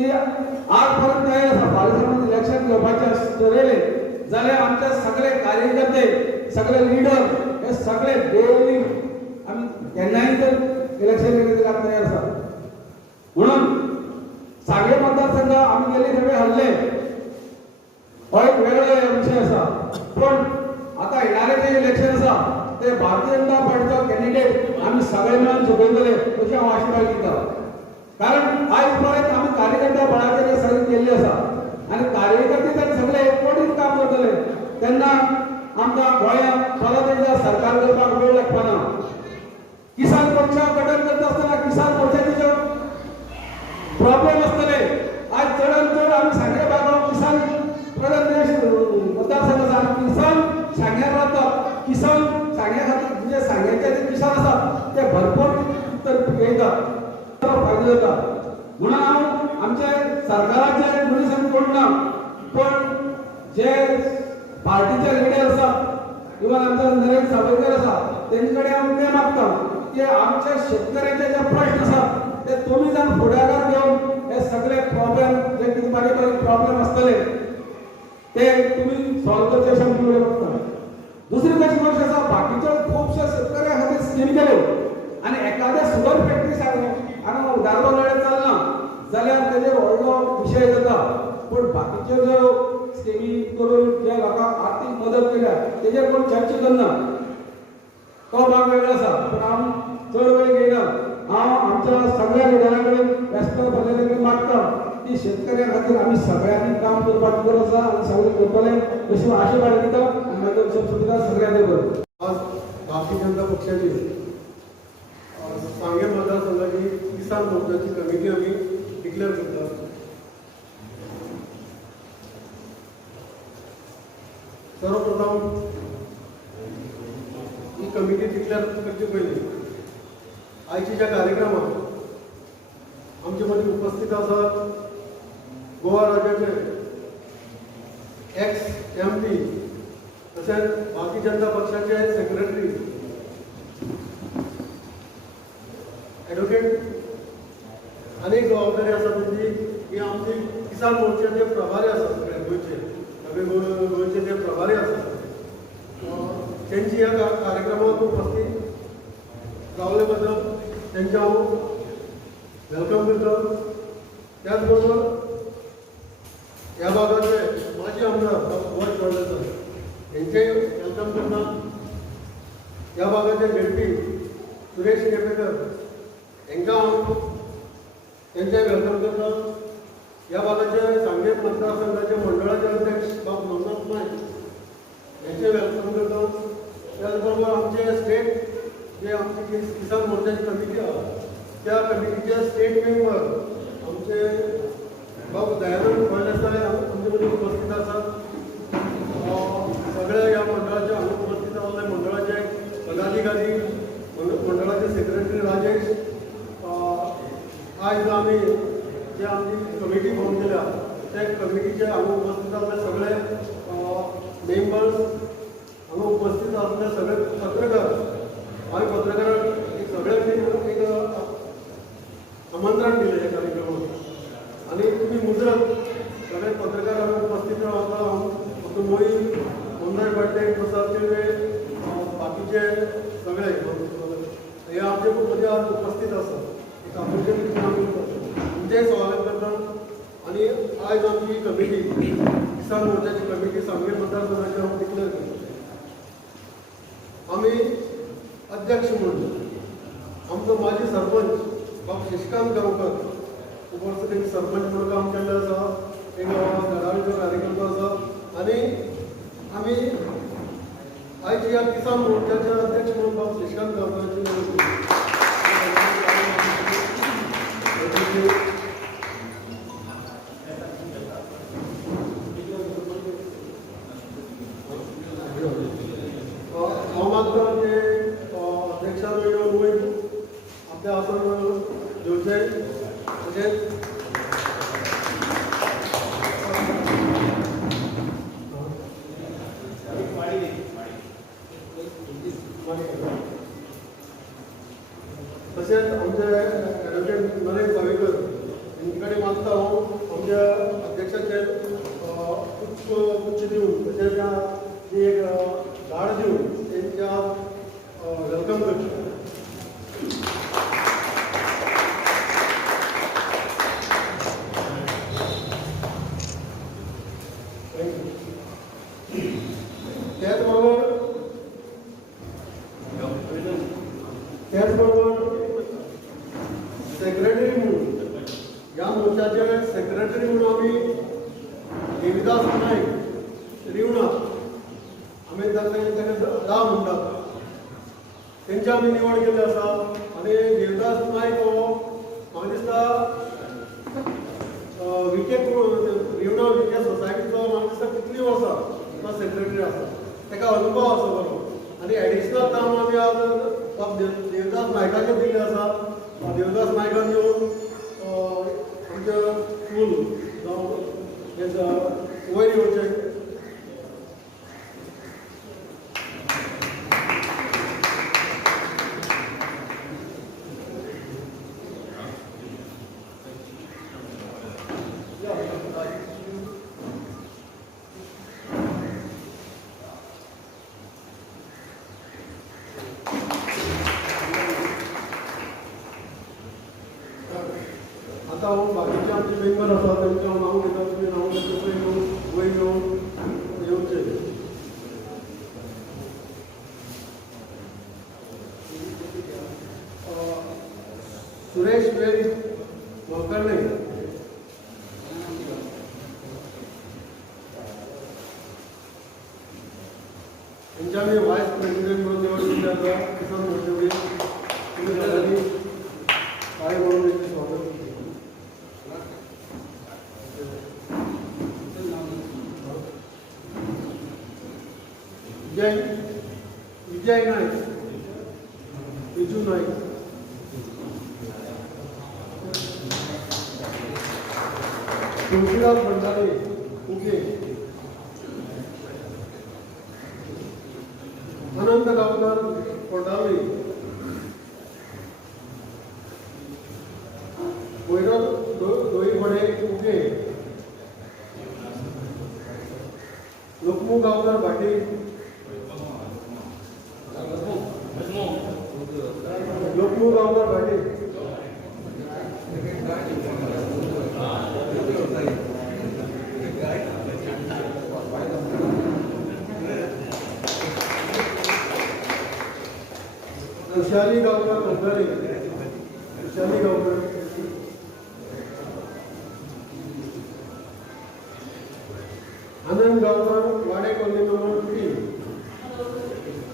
की आज पर्यंत काय असं बालसमाज इलेक्शन घेवपाचें ठरयलें जाल्यार आमचे सगळे कार्यकर्ते सगळे लीडर हे सगळे डेली आमी केन्नाय तर इलेक्शन लढवपाक तयार आसा म्हणून सांगळे मतदारसंघ आमी गेले खेपे हरले हो एक वेगळो विषय आसा पण आता येणारे जे इलेक्शन आसा ते भारतीय जनता पार्टीचो कॅन्डिडेट आमी सगळे मेळून जिखयतले अशी हांव आशीर्वाद दिता कारण आयज पर्यंत आमी कार्यकर्त्या बळाचेर सगळे केल्ले आसा आनी कार्यकर्ते जर सगळे एकवटीन काम करतले तेन्ना आमकां गोंयांत परत एकदा सरकार करपाक वेळ लागपाना किसान मोर्चा गठन करता आसतना किसान मोर्चाचे जे प्रॉब्लेम आसतले आज चडांत चड आमी सांगले भागांत किसान प्रधान देश मतदारसंघ आसा आनी किसान सांग्यार रावतात किसान सांग्या खातीर जे सांग्याचे जे किसान आसात ते भरपूर तर पिकयतात फायदो जाता म्हणून हांव आमचे सरकाराचे मनीस आमी कोण ना पण जे पार्टीचे लिडर आसात इवन आमचा नरेंद्र सावयकर आसा तेंचे कडेन हांव उमेद मागता की आमच्या शेतकऱ्याचे जे प्रश्न आसात ते तुमी जावन फुडाकार घेवन हे सगळे प्रॉब्लेम जे कितें बारीक बारीक प्रॉब्लेम आसतले ते तुम्ही सॉल्व करचे अशें हांव मागता दुसरी कशी गोष्ट आसा बाकीचे खुबशे शेतकऱ्या खातीर स्कीम केल्यो आनी एखाद्या शुगर फॅक्टरी हांगा उदारण लढत चलना जाल्यार तेजेर व्हडलो विशय जाता पण बाकीच्यो ज्यो स्किमी करून जे लोकांक आर्थीक मदत केल्या तेजेर कोण चर्चा करना तो भाग वेगळो आसा पण हांव चड वेळ घेयना हांव आमच्या सगळ्या लिडरां कडेन वेस्पर भरलेले कडेन मागता की शेतकऱ्यां खातीर आमी सगळ्यांनी काम करपाची गरज आसा आनी सगळे करतले अशी आशा बाळगिता आनी म्हाजो विशय सुद्दां सगळ्यांनी बरोबर आज भारतीय जनता पक्षाची सांगे मतदारसंघाची किसान मोर्चाची कमिटी आमी डिक्लेअर करता सर्वप्रथम ही कमिटी डिक्लेअर करचे पयलीं आयच्या ज्या कार्यक्रमात आमचे मदीं उपस्थित आसात गोवा राज्याचे एक्स MP तशेंच भारतीय जनता पक्षाचे सेक्रेटरी एडवोकेट अनेक जबाबदारी आसा तेंची की आमची किसान मोर्चाचे प्रभारी आसा सगळे गोंयचे जे प्रभारी आसा तेंची ह्या कार्यक्रमात उपस्थित रावले बद्दल तेंचे हांव वेलकम करता त्याच बरोबर ह्या भागाचे माजी आमदार वय चोडलेकर हेंचे वेलकम करता ह्या भागाचे ZP सुरेश केपेकर हेंकां हांव तेंचे वेलकम करता ह्या भागाचे सांगें मतदारसंघाचे मंडळाचे अध्यक्ष बाब नवनाथ नायक हेंचे वेलकम करता त्याच बरोबर आमचे स्टेट जे आमची किसान मोर्चाची कमिटी आहा त्या कमिटीचे स्टेट मेंबर आमचे बाब दयानंद फळदेसाय आमचे मदीं उपस्थित आसात सगळे ह्या मंडळाचे हांगा उपस्थित रावले मंडळाचे पदाधिकारी मंडळाचे सेक्रेटरी राजेश आयज आमी जे आमची कमिटी फॉर्म केल्या त्या कमिटीचे हांगा उपस्थित आसले सगळे मेंबर्स हांगा उपस्थित आसले सगळे पत्रकार आमी पत्रकारांक एक सगळे एक आमंत्रण दिलें ह्या कार्यक्रमाक आनी तुमी मुजरत सगळे पत्रकार हांगा उपस्थित रावता फक्त मोहीम मंदार पाटे प्रसाद तिळवे बाकीचे सगळे हे आमचे मदीं आज उपस्थित आसा एक ऑपॉर्च्युनिटी तुमचेंय स्वागत करता आनी आयज आमची ही कमिटी किसान मोर्चाची कमिटी सांगें मतदारसंघाची हांव डिक्लेअर करता आमी अध्यक्ष म्हणून आमचो माजी सरपंच बाब शशिकांत गांवकर उपस्थित एक सरपंच म्हणून काम केल्लें आसा एक घराळीचो कार्यकर्तो आसा आनी आमी आयज ह्या किसान मोर्चाचे अध्यक्ष म्हणून बाब शशिकांत गांवकराची हांव मागता की अध्यक्षान येवन वयर आपल्या आसन घेवचें तशेंच तशेंच आमचे एडवोकेट नरेंद्र सावयकर त्यांच्याकडे मागता हांव आमच्या अध्यक्षाचे उच्च दिवन तशेंच एक धाड दिवन तेंच्या वेलकम करता. त्याचबरोबर सेक्रेटरी म्हणून या मोर्चाचे सेक्रेटरी म्हणून आम्ही देविदास नाईक रिवणात आम्ही दा म्हणटात तेंची आमी निवड केल्ली आसा. आनी देविदास नाईक हो म्हाका दिसता रिवणा विके सोसायटीचो म्हाका दिसता कितलीं वर्सां तो सेक्रेटरी आसा. ताका अनुभव आसा बरो. आनी एडिशनल काम आमी आज देवदास नायकाचे दिल्ले आसा. देवदास नायकान येवन आमच्या स्कूल जावं वयर येवचें. आता हांव बाकीचे आमचे मेंबर आसा तेंचे हांव नांव घेता. तुमी नांव घेता येवन वयर येवन येवचें. सुरेश वेल मोलकर्णे तेंच्या आमी वायस प्रेसिडेंट म्हणून निवड केल्ली आसा. किसान मोर्चे तुमी सगळ्यांनी काय म्हणून तेंचे स्वागत. विजय नाईक विजू नाईक तुळशीदास भंडारे उगे अनंत गावकर कोटावळी भैरव दोईबडे उगे लोकमू गावकर भाटी लोकमू गावकर भाटी विशाली गावकर कोंकणी विशाली गावकर आनंद गावकर वाडे कॉलनी नंबर 3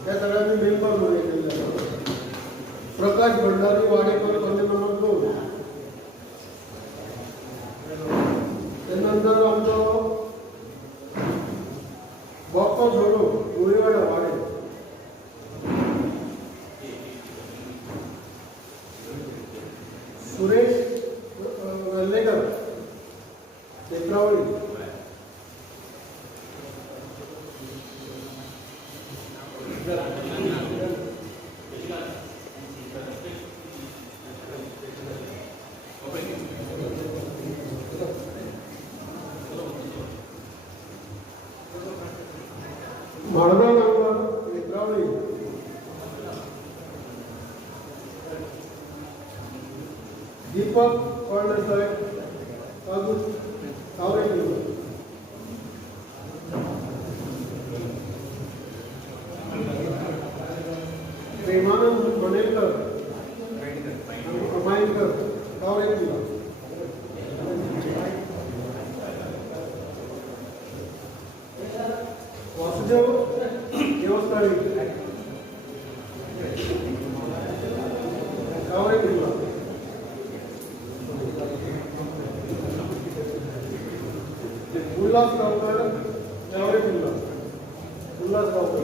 या सगळ्यांनी मेंबर म्हणून केलेले आहेत. प्रकाश भंडारी वाडेकर कॉलनी नंबर 2. त्यानंतर आमचो बाप्पा झोडो गोळीवाडा वाडे. सुरेश वेल्लेकर टेकरावळी. माळगाव गावकर टेकरावळी. दीपक फळदेसाय कावरे. प्रेमानंद मणेकर अमायकर कावरे. वासुदेव देवस्थानी कावरे जिल्हा. उल्हास गावकर कावरे जिल्हा. उल्हास गावकर.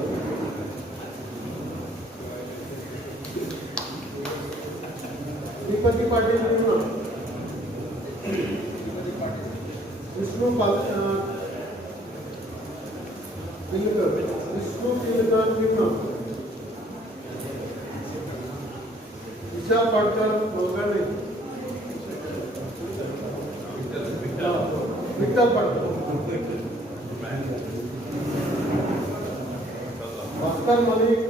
श्रीपती पाटील निम्न. विष्णू पिलकर विष्णू पिलकर निम्न. विशाल पाटकर मोलकर्णे. विठ्ठल पाटील, भास्कर मलिक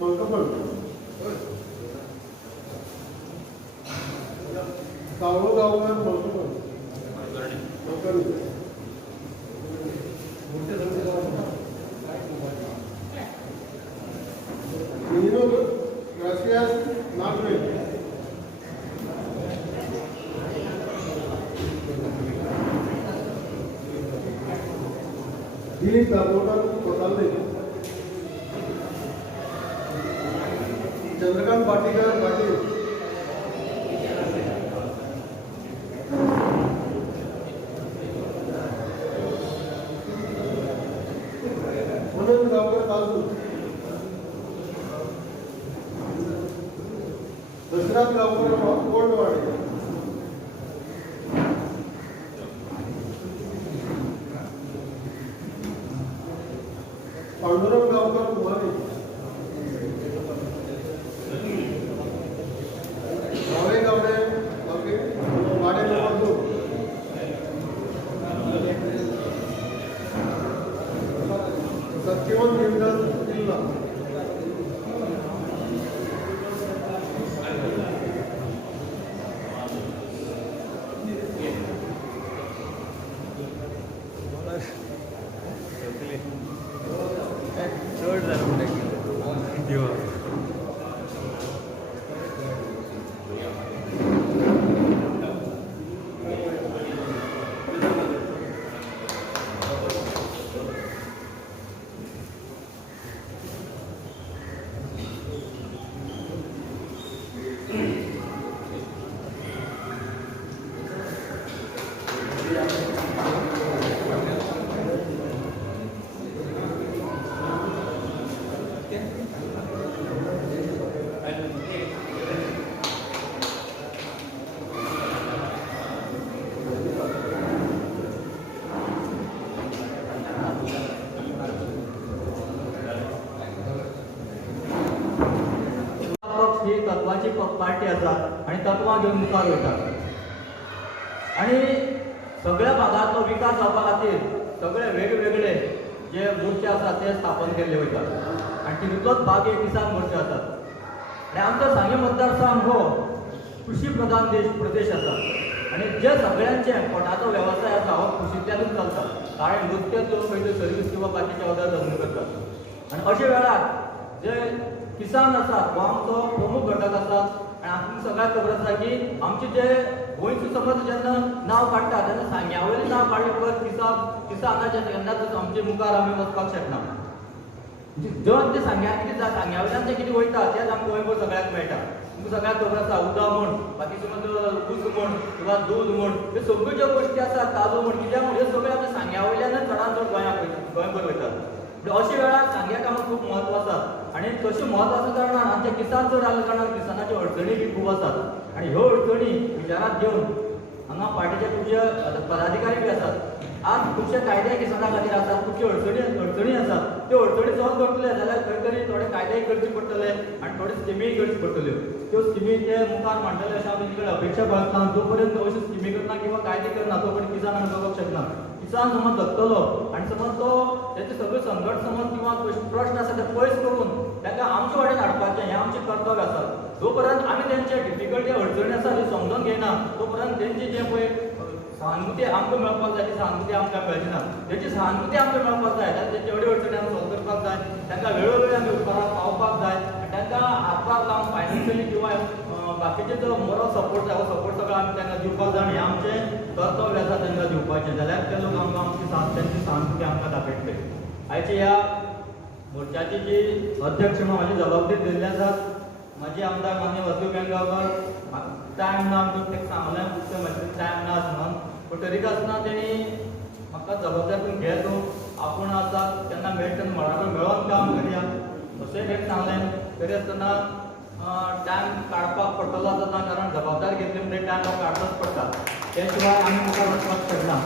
मलकपण, सावळो गावकर मलकपण, नीनो ग्रासियास नागवे, दिलीप दामोदर कोतावले, चंद्रकांत पाटीकर पाटील, मनोज गावकर ताजू, दशरथ गावकर कोंडवाडे, पांडुरंग गावकर कुमारी, गावडे गावडे वाडे नंबर 2, सत्यवंत देवदास किल्ला, ही तत्वाची पार्टी आसा आणि तत्वां घेऊन मुखार वयता आणि सगळ्या भागांतलो विकास जावपा खातीर सगळे वेगवेगळे जे मोर्चे आसात ते स्थापन केल्ले वयतात आणि तितूंतलोच भाग हे किसान मोर्चे आसात आणि आमचो सांगे मतदारसंघ हो कृषी प्रधान प्रदेश आसा आणि जे सगळ्यांचे पोटाचो वेवसाय आसा हो कृषींतल्यानूच चलता कारण नुस्तेच लोक खंयचे सर्वीस किंवा बाकीचे ऑर्डर धंदो करतात आणि अशा वेळार जे किसान आसात हो आमचो प्रमुख घटक आसा आणि आमकां सगळ्यांक खबर आसा की आमचे जे गोंयचे समज जेन्ना नांव काडटा तेन्ना सांग्यावयलें नांव काडले परत किसानाचें तेन्नाच आमचे मुखार आमी वचपाक शकना जर ते सांग्यार कितें जाता सांग्यावयल्यान जें कितें वयता तेंच आमकां गोंयभर सगळ्यांक मेळटा तुमकां सगळ्यांक खबर आसा उदक म्हण बाकी समज ऊस म्हण किंवा दूद म्हण ह्यो सगळ्यो ज्यो गोश्टी आसात ताजो म्हण कित्याक म्हण ह्यो सगळ्यो आमच्या सांग्यावयल्यानच चडांत चड गोंयभर वयतात अशा वेळार सांग्याक आमकां खूब म्हत्व आसा आणि तशें म्हत्व आसा कारणान आमचे किसान चड आसल्या कारणान किसानाच्यो अडचणी बी खूब आसात आणि ह्यो अडचणी विचारांत घेवन हांगा पार्टीचे खुबशे पदाधिकारी बी आसात आज खुबशे कायदे किसाना खातीर आसात खुबशे अडचणी आसात त्यो अडचणी सॉल्व करतले जाल्यार खंय तरी थोडे कायदेय करचे पडटले आनी थोडे स्किमीय करच्यो पडटल्यो त्यो स्किमी ते मुखार मांडटले अशें आमी तिकडे अपेक्षा बाळगता जो पर्यंत अश्यो स्किमी करना किंवा कायदे करना तो पर्यंत किसान आमी जगूंक शकना किसान समज जगतलो आनी समज तो तेचे सगळे संकट समज किंवा प्रश्न आसा ते पयस करून ताका आमचे वाटेन हाडपाचें हें आमचें कर्तव्य आसा जो पर्यंत आमी तेंचे डिफिकल्टी अडचणी आसा त्यो समजून घेयना तो पर्यंत तेंची जें पळय सहानुभूती आमकां मेळपाक जाय ती सहानुभूती आमकां मेळची ना तेची सहानुभूती आमकां मेळपाक जाय जाल्यार तेंचे अडी अडचणी आमी सॉल्व करपाक जाय तांकां वेळोवेळी आमी उपकाराक पावपाक जाय आनी तांकां हातभार लावन फायनान्शियली किंवा बाकीचे जो मोरल सपोर्ट जाय हो सपोर्ट सगळो आमी तांकां दिवपाक जाय आनी हें आमचें कर्तव्य आसा तांकां दिवपाचें जाल्यार ते लोक आमकां आमची साथ तेंची सहानुभूती आमकां दाखयतले आयच्या ह्या मोर्चाची जी अध्यक्ष म्हाजी जबाबदारी दिल्ली आसात माझे आमदार मान्य वसू बेंगावकर टायम ना आमकां तेका सांगलें खुबशे मातशें टायम ना म्हणून पूण तरीक आसतना तेणी म्हाका जबाबदारी तूं घे तूं आपूण आसा तेन्ना मेळटा तेन्ना म्हळ्यार मेळोन काम करया अशें तेका सांगलें तरी आसतना टायम काडपाक पडटलो आसता कारण जबाबदारी घेतली म्हणटकीर टायम काडचोच पडटा ते शिवाय आमी मुखार वचपाक शकना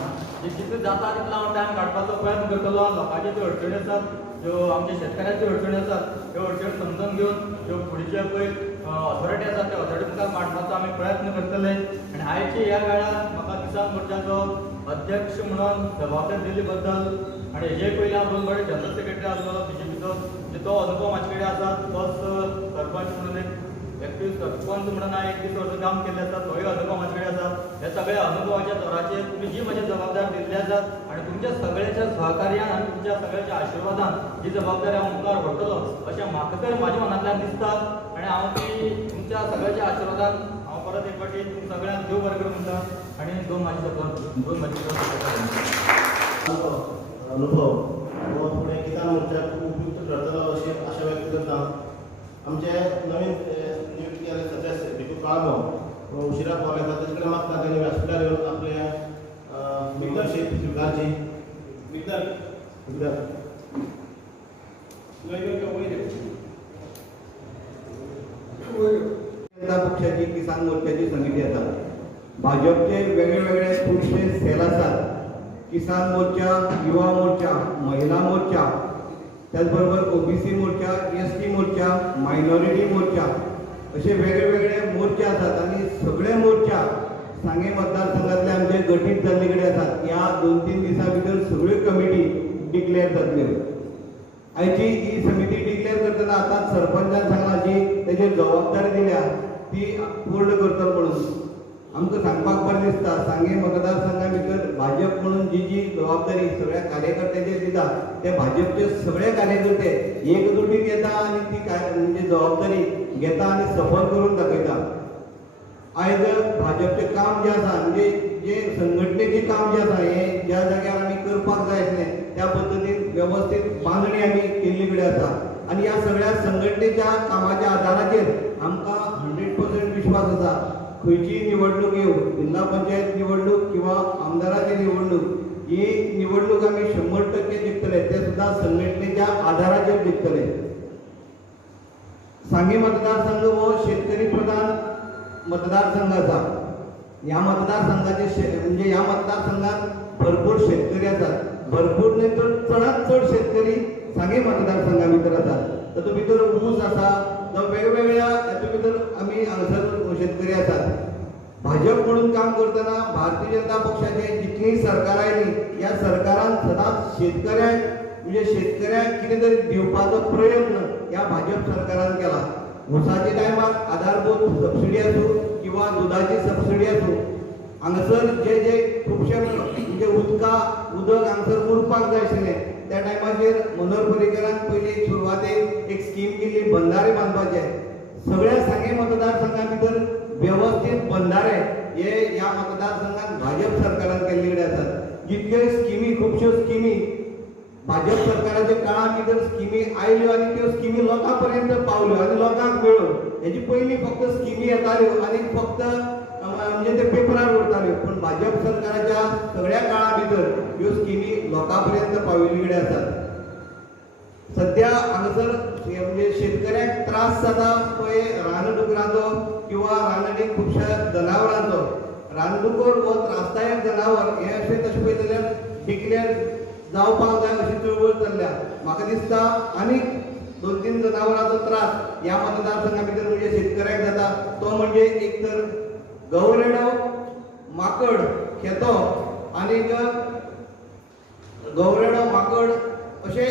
जितलें जाता तितलो हांव टायम काडपाचो प्रयत्न करतलो लोकांच्यो ज्यो अडचणी आसात ज्यो आमच्या शेतकाऱ्यांच्यो अडचणी आसात त्यो अडचणी समजून घेवन ज्यो फुडचे पळय ऑथॉरिटी आसा त्या ऑथॉरिटी मुखार मांडपाचो आमी प्रयत्न करतले आनी आयचे ह्या वेळार म्हाका किसान मोर्चाचो अध्यक्ष म्हणून जबाबदारी दिल्ले बद्दल आणि हेजे पयलीं हांव 2 फावटी जनरल सेक्रेटरी आसलो बीजेपीचो, तो अनुभव म्हाजे कडेन आसा. प्लस सरपंच म्हणून एक्टीव सरपंच म्हणून हांवें 21 वर्सां काम केल्लें आसा, तोय अनुभव म्हाजे कडेन आसा. हे सगळ्या अनुभवाच्या जोराचेर तुमी जी म्हाजी जबाबदारी दिल्ली आसात आनी तुमच्या सगळ्यांच्या सहकार्यान आनी तुमच्या सगळ्यांच्या आशिर्वादान ही जबाबदारी हांव मुखार व्हरतलो अशें म्हाका तर म्हाज्या मनांतल्यान दिसता. आनी हांव ती तुमच्या सगळ्यांच्या आशिर्वादान हांव परत एक फावटी तुमकां सगळ्यांक देव बरें करूं म्हणटा आनी दोन म्हाजी अनुभव हो फुडें किसान मोर्चाक खूब उपयुक्त ठरतलो अशी आशा व्यक्त करता. आमचे नवीन नियुक्त केल्ले सदस्य भिकू काळमो उशिरा पावले आसा, तेजे कडेन मागता तेणी व्यासपीठार येवन आपले दिग्दर्शीत स्विकारची. जनता पक्षाची किसान मोर्चाची समिती आसा. भाजपचे वेगळे वेगळे खुबशे सेल आसात. किसान मोर्चा, युवा मोर्चा, महिला मोर्चा, त्याचबरोबर ओबीसी मोर्चा, एसटी मोर्चा, मायनॉरिटी मोर्चा असे वेगळे वेगळे मोर्चे आसात. आणि सगळे मोर्चा सांगे मतदारसंघातले आमचे गठीत जाल्ले कडेन आसात. या 2-3 दिसां भितर सगळ्यो कमिटी डिक्लेअर जातल्यो. आयची ही समिती डिक्लेअर करतना आतां सरपंचान सांगलां जी तेजेर जबाबदारी दिल्या ती पूर्ण करतलो म्हणून. आमकां सांगपाक बरें दिसता सांगे मतदारसंघा भितर भाजप म्हणून जी जी जबाबदारी सगळ्या कार्यकर्त्यांचेर दिता ते भाजपचे सगळे कार्यकर्ते एकजुटीन येता आनी ती म्हणजे जबाबदारी घेता आनी सफल करून दाखयता. आयज भाजपचें काम जें आसा म्हणजे जे संघटनेचें काम जें आसा हें ज्या जाग्यार आमी करपाक जाय आसलें त्या पद्दतीन वेवस्थीत बांदणी आमी केल्ली कडेन आसा. आनी ह्या सगळ्या संघटनेच्या कामाच्या आदाराचेर आमकां 100% विश्वास आसा. खंयची निवडणूक येवं, जिल्हा पंचायत निवडणूक किंवा आमदाराची निवडणूक, ही निवडणूक आमी 100% जिखतले, ते सुद्धा संघटनेच्या आधाराचेर जिखतले. सांगे मतदारसंघ हो शेतकरी प्रधान मतदारसंघ आसा. ह्या मतदारसंघाचे म्हणजे ह्या मतदारसंघात भरपूर शेतकरी आसात. भरपूर न्हय तर चडांत चड शेतकरी सांगे मतदारसंघा भितर आसात. तातूंत भितर ऊस आसा, जावं वेगवेगळ्या हातूंत भितर आमी हांगासर शेतकरी आसात. भाजप म्हणून काम करतना भारतीय जनता पक्षाचे जितलीं सरकार आयली ह्या सरकारान सदांच शेतकऱ्यांक म्हणजे शेतकऱ्यांक कितें तरी दिवपाचो प्रयत्न ह्या भाजप सरकारान केला. ऊसाच्या टायमार आधारभूत सबसिडी आसूं किंवा दुधाची सबसिडी आसूं, हांगासर जे जे खुबशे म्हणजे उदक हांगासर उरपाक जाय आशिल्लें त्या टायमाचेर मनोहर पर्रीकरान पयलीं सुरवातेक एक स्कीम केल्ली बंधारे बांदपाचे. सगळ्या सांगे मतदारसंघा भितर व्यवस्थीत बंधारे हे ह्या मतदारसंघात भाजप सरकारान केल्ले कडेन आसात. जितल्यो स्किमी खुबश्यो स्किमी भाजप सरकाराच्या काळा भितर स्किमी आयल्यो आनी त्यो स्किमी लोकां पर्यंत पावल्यो आनी लोकांक मेळ्ळ्यो. हेजी पयलीं फक्त स्किमी येताल्यो आनी फक्त म्हणजे ते पेपरार उरताल्यो, पण भाजप सरकाराच्या सगळ्या काळा भितर ह्यो स्किमी लोकां पर्यंत पाविल्ले कडेन आसात. सध्या हांगासर म्हणजे शेतकऱ्यांक त्रास जाता पळय रानडुकरांचो किंवा रानडी खुबश्या जनावरांचो. रानडुकर हो त्रासदायक जनावर हे अशें तशें पळयत जाल्यार डिक्लेअर जावपाक जाय अशी चळवळ चल्ल्या. म्हाका दिसता आनीक 2-3 जनावरांचो त्रास ह्या मतदारसंघा भितर म्हणजे शेतकऱ्यांक जाता. तो म्हणजे एक तर गवरेडो, माकड, खेतो आनीक गवरेडो, माकड अशेंय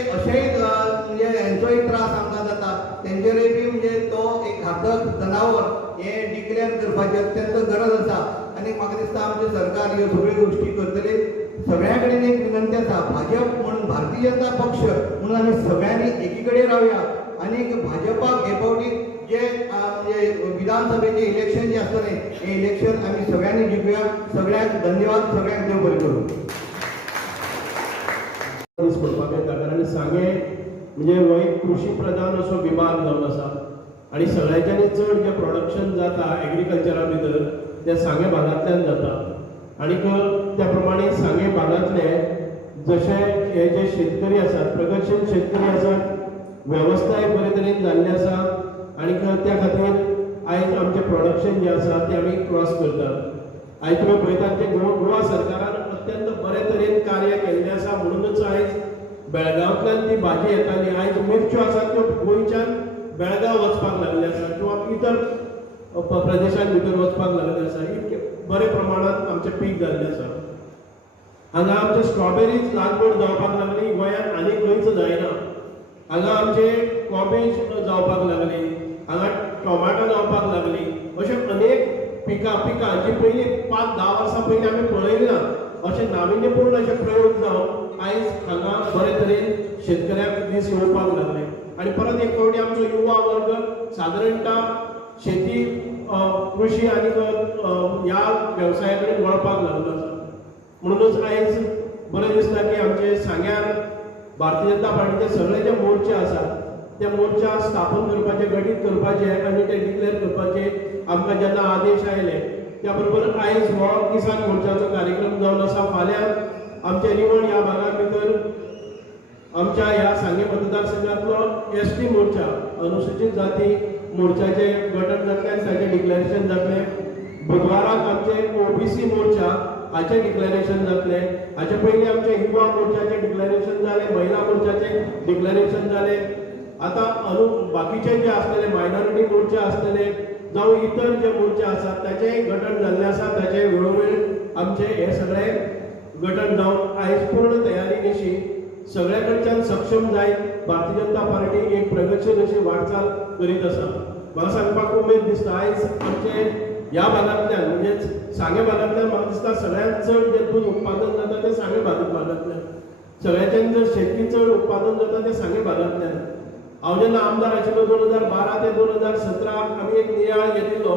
म्हणजे हेंचोय त्रास आमकां जाता. तेंचेरय बी म्हणजे तो एक घातक जनावर हे डिक्लेअर करपाची अत्यंत गरज आसा. आनी म्हाका दिसता आमचे सरकार ह्यो सगळ्यो गोश्टी करतले. सगळ्या कडेन एक विनंती आसा, भाजप म्हणून भारतीय जनता पक्ष म्हणून आमी सगळ्यांनी एकी कडेन रावया आनी भाजपाक हे फावटी जे म्हणजे विधानसभेचे इलेक्शन जे आसतलें हे इलेक्शन आमी सगळ्यांनी जिखुया. सगळ्यांक धन्यवाद, सगळ्यांक देव बरें करूं. पडपाक येता कारण सांगे म्हणजे हो एक कृशी प्रधान असो विभाग जावन आसा आनी सगळ्यांच्यानी चड जे प्रोडक्शन जाता एग्रीकल्चरा भितर ते सांगे भागांतल्यान जाता. आनीक त्या प्रमाणे सांगे भागांतले जशे हे जे शेतकरी आसात प्रगतशील शेतकरी आसात, वेवस्थाय बरे तरेन जाल्ली आसा आनीक त्या खातीर आयज आमचें प्रोडक्शन जें आसा तें आमी क्रॉस करतात. आयज तुमी पळयतात की गोवा सरकारान अत्यंत बरे तरेन कार्य केल्लें आसा. म्हणूनच आयज बेळगांवतल्यान ती भाजी येताली. आयज मिरच्यो आसात त्यो गोंयच्यान बेळगांव वचपाक लागले आसा किंवा इतर प्रदेशांत भितर वचपाक लागले आसा. इतके बरे प्रमाणांत आमचें पीक जाल्लें आसा. हांगा आमचे स्ट्रॉबेरीज लागवड जावपाक लागली, गोंयांत आनी खंयच जायना. हांगा आमचे कॉबेज जावपाक लागली, हांगा टोमाटो जावपाक लागली. अशे अनेक पिकां जी पयलीं 5-10 वर्सां पयलीं आमी पळयली ना, अशे नाविन्यपूर्ण अशे प्रयोग जावन आयज हांगा बरे तरेन शेतकऱ्याक दीस येवपाक लागले. आनी परत एक फावटी आमचो युवा वर्ग सादारणता शेती, कृषी आनी ह्या वेवसाया कडेन वळपाक लागलो आसा. म्हणूनच आयज बरें दिसता की आमचे सांग्यार भारतीय जनता पार्टीचे सगळे जे मोर्चे आसात ते मोर्चा स्थापन करपाचे, गठीत करपाचे आनी ते डिक्लेअर करपाचे आमकां जेन्ना आदेश आयले त्या बरोबर आयज हो किसान मोर्चाचो कार्यक्रम जावन आसा. फाल्यां आमचे निवड ह्या भागां भितर आमच्या ह्या सांगे मतदारसंघातलो एसटी मोर्चा, अनुसूचित जाती मोर्चाचे गठन जातले आनी ताचें डिक्लेरेशन जातलें. बुधवाराक आमचे ओबीसी मोर्चा हाचें डिक्लेरेशन जातलें. हाचे पयलीं आमचे युवा मोर्चाचें डिक्लेरेशन जालें, महिला मोर्चाचें डिक्लेरेशन जालें. आतां बाकीचे जे आसतले मायनॉरिटी मोर्चे आसतले जावं इतर जे मोर्चे आसात ताचेंय गठन जाल्लें आसा. ताचे वेळोवेळ आमचे हे सगळे गठन जावन आयज पूर्ण तयारी सगळ्या कडच्यान सक्षम जायत भारतीय जनता पार्टी एक प्रगतशील अशी वाटचाल करीत आसा. म्हाका सांगपाक उमेद दिसता आयज आमचे ह्या भागांतल्यान म्हणजे सांगे भागांतल्यान म्हाका दिसता सगळ्यांत चड जे दूद उत्पादन जाता ते सांगे भागांतल्यान, सगळ्याच्यान जर शेतकी चड उत्पादन जाता ते सांगे भागांतल्यान. हांव जेन्ना आमदार आशिल्लो 2012 ते 2017 आमी एक नियाळ घेतिल्लो,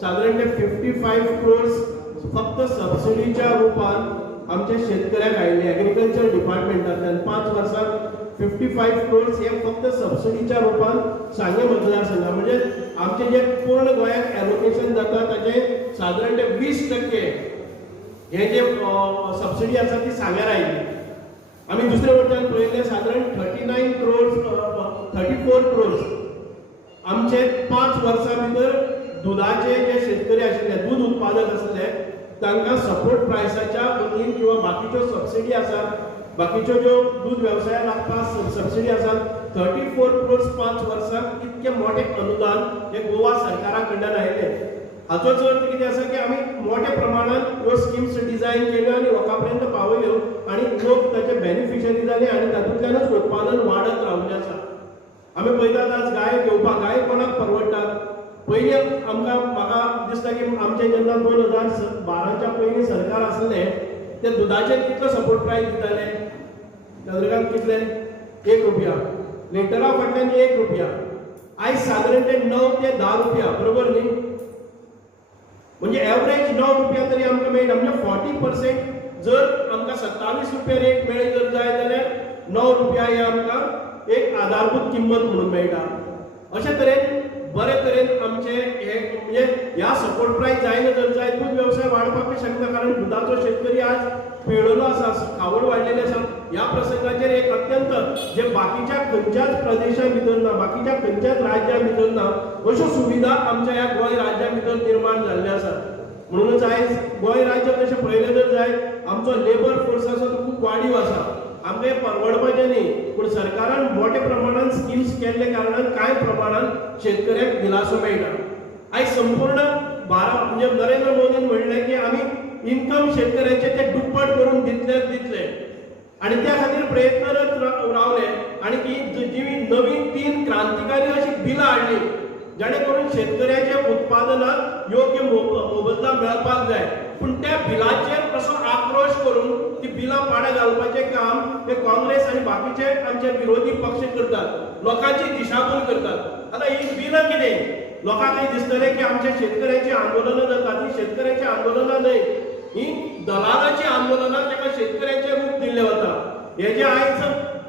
सादारण 55 crores फक्त सबसिडीच्या रुपान आमच्या शेतकऱ्याक आयिल्ले एग्रीकल्चर डिपार्टमेंटांतल्यान. 5 वर्सांत 55 crores हे फक्त सबसिडीच्या रुपान सांगे मतदारसंघा म्हणजे आमचे जे पूर्ण गोंयाक एलोकेशन जाता ताचे सादारण 20% हे जे सबसिडी आसा ती सांग्यार आयिल्ली. आमी दुसरे वटेन पळयले सादारण 34 crores आमचे 5 वर्सां भितर दुधाचे जे शेतकरी आशिल्ले, दूध उत्पादक आसले तांकां सपोर्ट प्रायसाच्या वतीन किंवा बाकीच्यो सबसिडी आसात, बाकीच्यो ज्यो दूध वेवसायाक लागता सबसिडी आसात, 34 crores 5 वर्सांक इतके मोठे अनुदान हे गोवा सरकारा कडल्यान आयिल्ले. हाचोच अर्थ कितें आसा की आमी मोठ्या प्रमाणात ह्यो स्किम्स डिझायन केल्यो आनी लोकां पर्यंत पावयल्यो आनी लोक ताचे बेनिफिशरी जाले आनी तातूंतल्यानच उत्पादन वाडत रावल्लें आसा. आमी पळयतात आज गाय घेवपाक, गाय कोणाक परवडटा? पयलीं म्हाका दिसता की आमचे जेन्ना 2012च्या पयलीं सरकार आसलें ते दुधाचेर कितलो सपोर्ट प्रायस दिताले? चंद्रकांत कितले? 1 रुपया लिटरा फाटल्यान 1 रुपया. आयज सादारण ते 9 ते 10 रुपया, बरोबर न्ही? म्हणजे एवरेज 9 रुपया तरी आमकां मेळटा. म्हणजे 40% जर आमकां 27 रुपया रेट मेळ्ळी जर जाय जाल्यार 9 रुपया हे आमकां एक आधारभूत किंमत म्हणून मेळटा. अशे तरेन बरे तरेन आमचे हे म्हणजे ह्या सपोर्ट प्रायस जायना जर जाय दूध वेवसाय वाडपाकूच शकना, कारण दुधाचो शेतकरी आज पिळलेलो आसा, खावड वाडलेली आसा. ह्या प्रसंगाचेर एक अत्यंत जे बाकीच्या खंयच्याच प्रदेशा भितर ना, बाकीच्या खंयच्याच राज्या भितर ना अश्यो सुविधा आमच्या ह्या गोंय राज्या भितर निर्माण जाल्ल्यो आसात. म्हणूनच आयज गोंय राज्य तशें पळयलें जर जाय आमचो लेबर फोर्स आसा तो खूब वाडीव आसा. आमकां हें परवडपाचें न्ही, पूण सरकारान मोठ्या प्रमाणात स्किम्स केल्ले कारणान कांय प्रमाणात शेतकऱ्याक दिलासो मेळटा. आयज संपूर्ण भारत म्हणजे नरेंद्र मोदीन म्हणलें की आमी इन्कम शेतकऱ्याचे ते दुप्पट करून दितले आनी त्या खातीर प्रयत्नरत रावले आनी जी नवीन 3 क्रांतिकारी अशी बिलां हाडली जेणे करून शेतकऱ्याच्या उत्पादनात योग्य मोबदला मेळपाक जाय. पूण त्या बिलाचेर कसो आक्रोश करून ती बिलां पाडे घालपाचें काम हे काँग्रेस आनी बाकीचे आमचे विरोधी पक्ष करतात, लोकांची दिशाभूल करतात. आतां ही बिलां कितें? लोकांक दिसतलें की आमच्या शेतकऱ्याची आंदोलनां जातात. ही शेतकऱ्याची आंदोलनां न्हय, ही दलालाची आंदोलनां ताका शेतकऱ्याचें रूप दिल्लें वता. हे जे आयज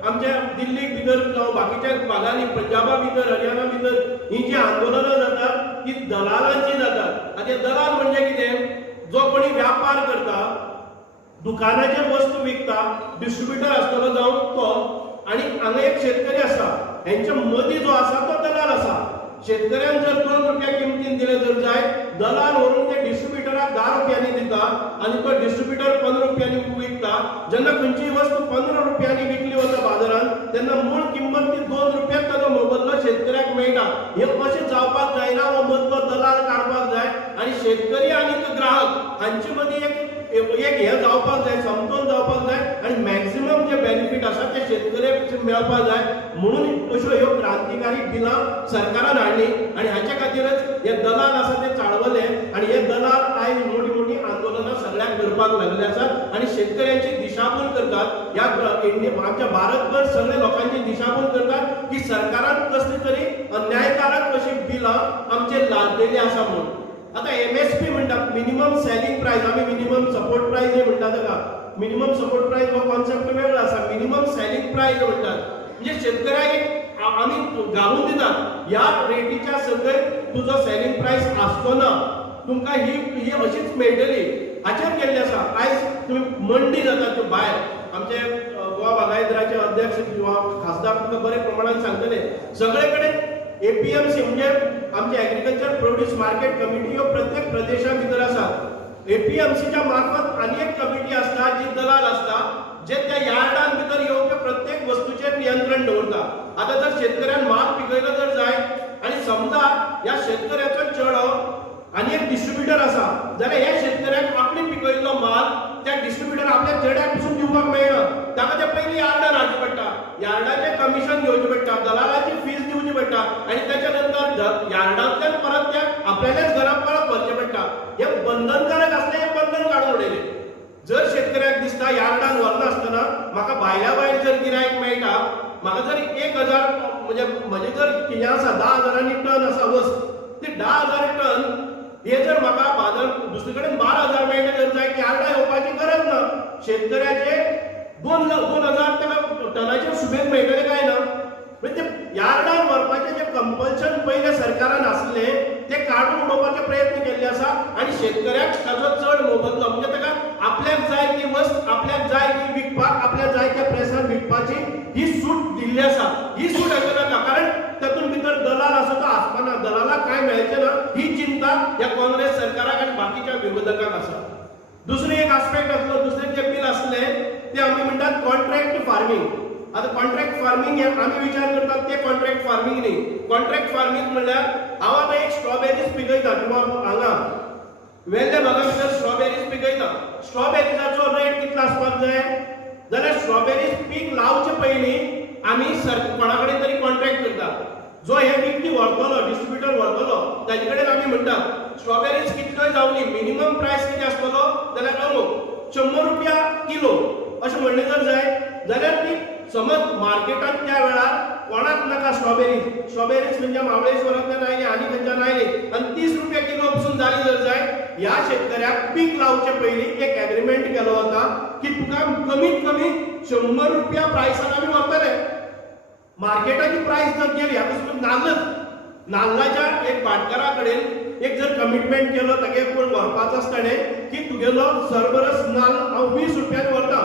आमच्या दिल्ली भितर जावं बाकीच्या भागांनी पंजाबा भितर हरियाणा भितर ही जी आंदोलनां जातात ती दलालांची जातात. आनी दलाल म्हणजे कितें? जो कोणी व्यापार करता, दुकानाचेर वस्तू विकता, डिस्ट्रिब्युटर आसतलो जावं तो आनी हांगा एक शेतकरी आसा, हेंच्या मदीं जो आसा तो दलाल आसा. शेतकऱ्यान जर 2 रुपया किमतीन दिले जर जाय, दलाल व्हरून ते डिस्ट्रिब्युटराक 10 रुपयांनी दिता आनी तो डिस्ट्रिब्युटर 15 रुपयांनी विकता. जेन्ना खंयचीय वस्तू 15 रुपयांनी विकली वता बाजारांत तेन्ना मूळ किंमत ती 2 रुपयाक ताचो मोबदलो शेतकऱ्याक मेळटा. हे अशें जावपाक जायना. हो मदलो दलाल काडपाक जाय आनी शेतकरी आनी ग्राहक हांचे मदीं एक एक हे जावपाक जाय, समतोल जावपाक जाय आनी मॅक्झिमम जे बेनिफीट आसा ते शेतकऱ्याक मेळपाक जाय म्हणून अश्यो ह्यो क्रांतिकारी बिलां सरकारान हाडली आनी हाच्या खातीरच हे दलाल आसा ते चाळवले आनी हे दलाल आयज मोठी मोठी आंदोलनां सगळ्याक करपाक लागले आसात आनी शेतकऱ्यांची दिशाभूल करतात. ह्या आमच्या भारतभर सगळे लोकांची दिशाभूल करतात की सरकारान कसली तरी अन्यायकारक अशी बिलां आमचेर लादलेली आसा म्हणून. आता MSP म्हणतात, मिनिमम सेलिंग प्राइस, आम्ही मिनिमम सपोर्ट प्राइस हे म्हणतात तेका. मिनिमम सपोर्ट प्राइस हो कॉन्सेप्ट वेगळा आसा, मिनिमम सेलिंग प्राइस म्हणतात. म्हणजे शेतकऱ्याक एक आम्ही घालून दितात ह्या रेटीच्या सकयल तुजो सेलिंग प्राइस आसचो ना, तुमकां ही अशीच मेळटली. हाचेर केल्ले आसा. आयज तुम्ही मंडी जाता त्यो भायर आमचे गोवा बागायतदाराचे अध्यक्ष किंवा खासदार तुमकां बरे प्रमाणात सांगतले, सगळे कडेन APMC म्हणजे आमचे एग्रीकल्चर प्रोड्यूस मार्केट कमिटी ह्यो प्रत्येक प्रदेशा भितर आसा. APMCच्या मार्फत आनी एक कमिटी आसता जी दलाल आसता जे त्या यार्डान भितर येवपी प्रत्येक वस्तूचेर नियंत्रण दवरता. आता जर शेतकऱ्यान माल पिकयलो जर जाय आनी समजा ह्या शेतकऱ्याचो चेडो आनी एक डिस्ट्रीब्युटर आसा जाल्यार ह्या शेतकऱ्याक आपली पिकयल्लो माल त्या डिस्ट्रीब्युटर आपल्या चेड्याक पसून दिवपाक मेळना. ताका ते पयलीं यार्डान हाडचें पडटा, यार्डाचें कमिशन घेवचें पडटा, दलालाची फीस दिवची पडटा आनी त्याच्या नंतर यार्डांतल्यान परत त्या आपल्याल्याच घराक परत व्हरचें पडटा. हे बंधनकारक आसलें, हे बंधन काडून उडयलें. जर शेतकऱ्याक दिसता यार्डान व्हरना आसतना म्हाका भायल्या भायर जर गिरायक मेळटा, म्हाका जर 1000 म्हणजे म्हजे जर कितें आसा 10,000 टन आसा वस्त, ती 10,000 टन हे जर म्हाका बाजार दुसरे कडेन 12,000 मेळटा जर जाय यार्डां येवपाची गरज ना. शेतकऱ्याचे 2,000 टनाचेर सुबेज मेळटले काय ना. म्हणजे ते यार्डान व्हरपाचें जे कंपल्शन पयले सरकारान आसले ते काडून उडोवपाचे प्रयत्न केल्ले आसा आनी शेतकऱ्याक ताचो चड मोबदलो म्हणजे ताका आपल्याक जाय ती वस्त आपल्याक जाय ती विकपाक, आपल्याक जाय त्या प्रेसार विकपाची ही सूट दिल्ली आसा. ही सूट हाका नाका, कारण तातूंत भितर दलाल आसा तो आसपाना, दलालाक काय मेळचें ना ही चिंता ह्या काँग्रेस सरकाराक आनी बाकीच्या विरोधकांक आसा. दुसरे एक आस्पेक्ट आसलो, दुसरे जे बील आसले ते आमी म्हणटात कॉन्ट्रॅक्ट फार्मिंग. आता कॉन्ट्रॅक्ट फार्मिंग हे आमी विचार करतात ते कॉन्ट्रॅक्ट फार्मिंग न्ही. कॉन्ट्रॅक्ट फार्मिंग म्हणल्यार हांव आतां एक स्ट्रॉबेरीज पिकयता किंवा हांगा वेल्ल्या भागा भितर स्ट्रॉबेरीज पिकयता. स्ट्रॉबेरीजाचो रेट कितलो आसपाक जाय जाल्यार स्ट्रॉबेरीज पीक लावचे पयलीं आमी कोणा कडेन तरी कॉन्ट्रॅक्ट करतात. जो हे विकती व्हरतलो, डिस्ट्रीब्युटर व्हरतलो ताजे कडेन आमी म्हणटात स्ट्रॉबेरीज कितल्योय जावनी मिनिमम प्रायस कितें आसतलो जाल्यार अमूक 100 रुपया किलो अशें म्हणलें जर जाय जाल्यार ती समज मार्केटात त्या वेळार कोणाक नाका स्ट्रॉबेरीज म्हणजे महाबळेश्वरांतल्यान आयली आनी खंयच्यान आयली आनी 30 रुपया किलो पसून जाली जर जाय ह्या शेतकऱ्याक पीक लावचे पयलीं एक एग्रीमेंट केलो वता की तुका कमीत कमी 100 रुपया प्रायसान आमी व्हरतले. मार्केटाची प्राइस जर गेली आता नाल्लाच्या एक भाटकारा कडेन एक जर कमिटमेंट केलो तागे कोण व्हरपाचो आसताणे की तुगेलो सरबरस नाल्ल हांव 20 रुपयान व्हरता,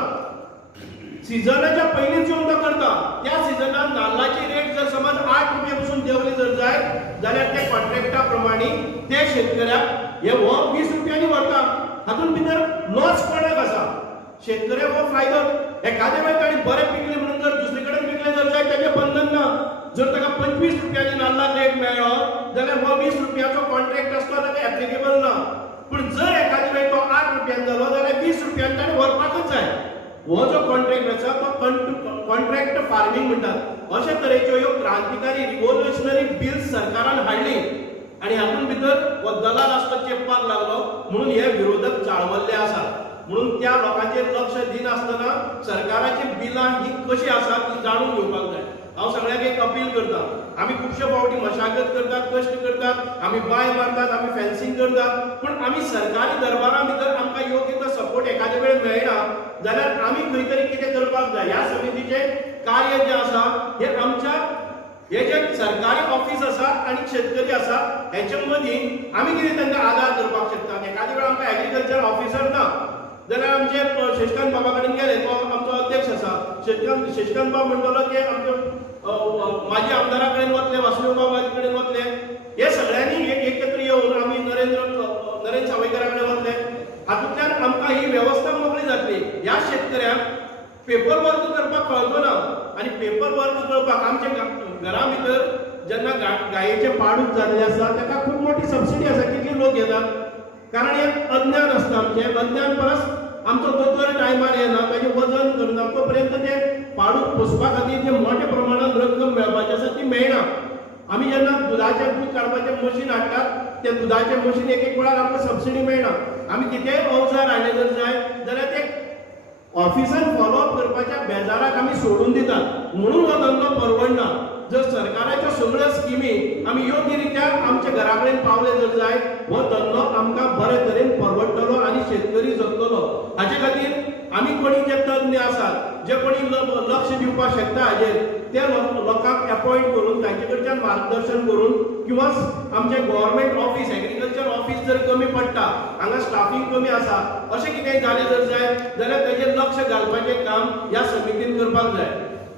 सिजनाच्या पयलींच येवन तो करता. त्या सिजनान नाल्लाची रेट जर समज 8 रुपया पसून देंवली जर जाय जाल्यार त्या कॉन्ट्रॅक्टा प्रमाणे ते शेतकऱ्याक हे हो 20 रुपयांनी व्हरता. हातूंत भितर लॉस कोणाक आसा? शेतकऱ्याक हो फायदो. एखादे वेळी ताणें बरें पिकलें म्हणून जर दुसरे कडेन विकलें जर जाय ताचें बंधन ना. जर ताका 25 रुपयांनी नाल्लाक रेट मेळ्ळो जाल्यार हो 20 रुपयाचो कॉन्ट्रॅक्ट आसलो ताका एप्लिकेबल ना. पूण जर एखादे वेळी तो 8 रुपयान जालो जाल्यार 20 रुपयान ताणें व्हरपाकच जाय. हो जो कॉन्ट्रॅक्ट आसा तो कॉन्ट्रॅक्ट फार्मिंग म्हणटात. अशे तरेच्यो ह्यो क्रांतिकारी रिव्होल्युशनरी बिल्स सरकारान हाडली आनी हातूंत भितर हो दलाल आसलो चेपपाक लागलो म्हणून हे विरोधक चाळवल्ले आसात. म्हणून त्या लोकांचेर लक्ष दिनासतना सरकाराची बिलां ही कशी आसात ती जाणून घेवपाक जाय. हांव सगळ्यांक एक अपील करता, आमी खुबशे फावटी मशागत करतात, कश्ट करतात, आमी बाय मारतात, आमी फेन्सिंग करतात, पूण आमी सरकारी दरबारा भितर आमकां योग्य तो सपोर्ट एखादे वेळ मेळना जाल्यार आमी खंय तरी कितें करपाक जाय. ह्या समितीचें कार्य जें आसा हे आमच्या हे जे सरकारी ऑफिस आसा आनी शेतकरी आसा हेच्या मदीं आमी कितें तांकां आदार करपाक शकतात. एखादे वेळ आमकां एग्रीकल्चर ऑफिसर ना जाल्यार आमचे शेषकांत बाबा कडेन गेले, तो आमचो अध्यक्ष आसा, शेषकांत बाब म्हणटलो की आमचे माजी आमदारा कडेन वतले, वासुदेव बाबा कडेन वतले, हे सगळ्यांनी एकत्र येवन आमी नरेंद्र सावयकारा कडेन वतले. हातूंतल्यान आमकां ही वेवस्था मोकळी जातली. ह्या शेतकऱ्याक पेपर वर्क करपाक कळचो ना आनी पेपर वर्क करपाक आमच्या घरा भितर जेन्ना गायेचे पाडूक जाल्ले आसा ताका खूब मोठी सबसिडी आसा. कितले लोक घेतात कारण एक अज्ञान असतं आमचे अज्ञान परस आमचो दोतोर टायमार येना ताजें वजन करना तो पर्यंत ते पाडूक पोसपा खातीर जे मोठ्या प्रमाणात रक्कम मेळपाची आसा ती मेळना. आमी जेन्ना दुधाचें दूध काडपाचें मशीन हाडटात ते दुधाचें मशीन एक वेळार आमकां सबसिडी मेळना. आमी कितेंय अवजार हाडले जर जाय जाल्यार ते ऑफिसान फॉलोअप करपाच्या बेजाराक आमी सोडून दितात. म्हणून हो धंदो परवडना. जर सरकाराच्यो सगळ्यो स्किमी आमी योग्य रित्या आमच्या घरा कडेन पावले जर जाय हो धंदो आमकां बरे तरेन परवडटलो आनी शेतकरी जगतलो. हाचे खातीर आमी कोणी जे तज्ञ आसात जे कोणी लक्ष दिवपाक शकता हाजेर ते लोकांक अपॉइंट करून तांचे कडच्यान मार्गदर्शन करून किंवा आमचे गव्हर्नमेंट ऑफिस एग्रीकल्चर ऑफिस जर कमी पडटा हांगा स्टाफींग कमी आसा अशें कितेंय जालें जर जाय जाल्यार ताजेर लक्ष घालपाचें काम ह्या समितीन करपाक जाय.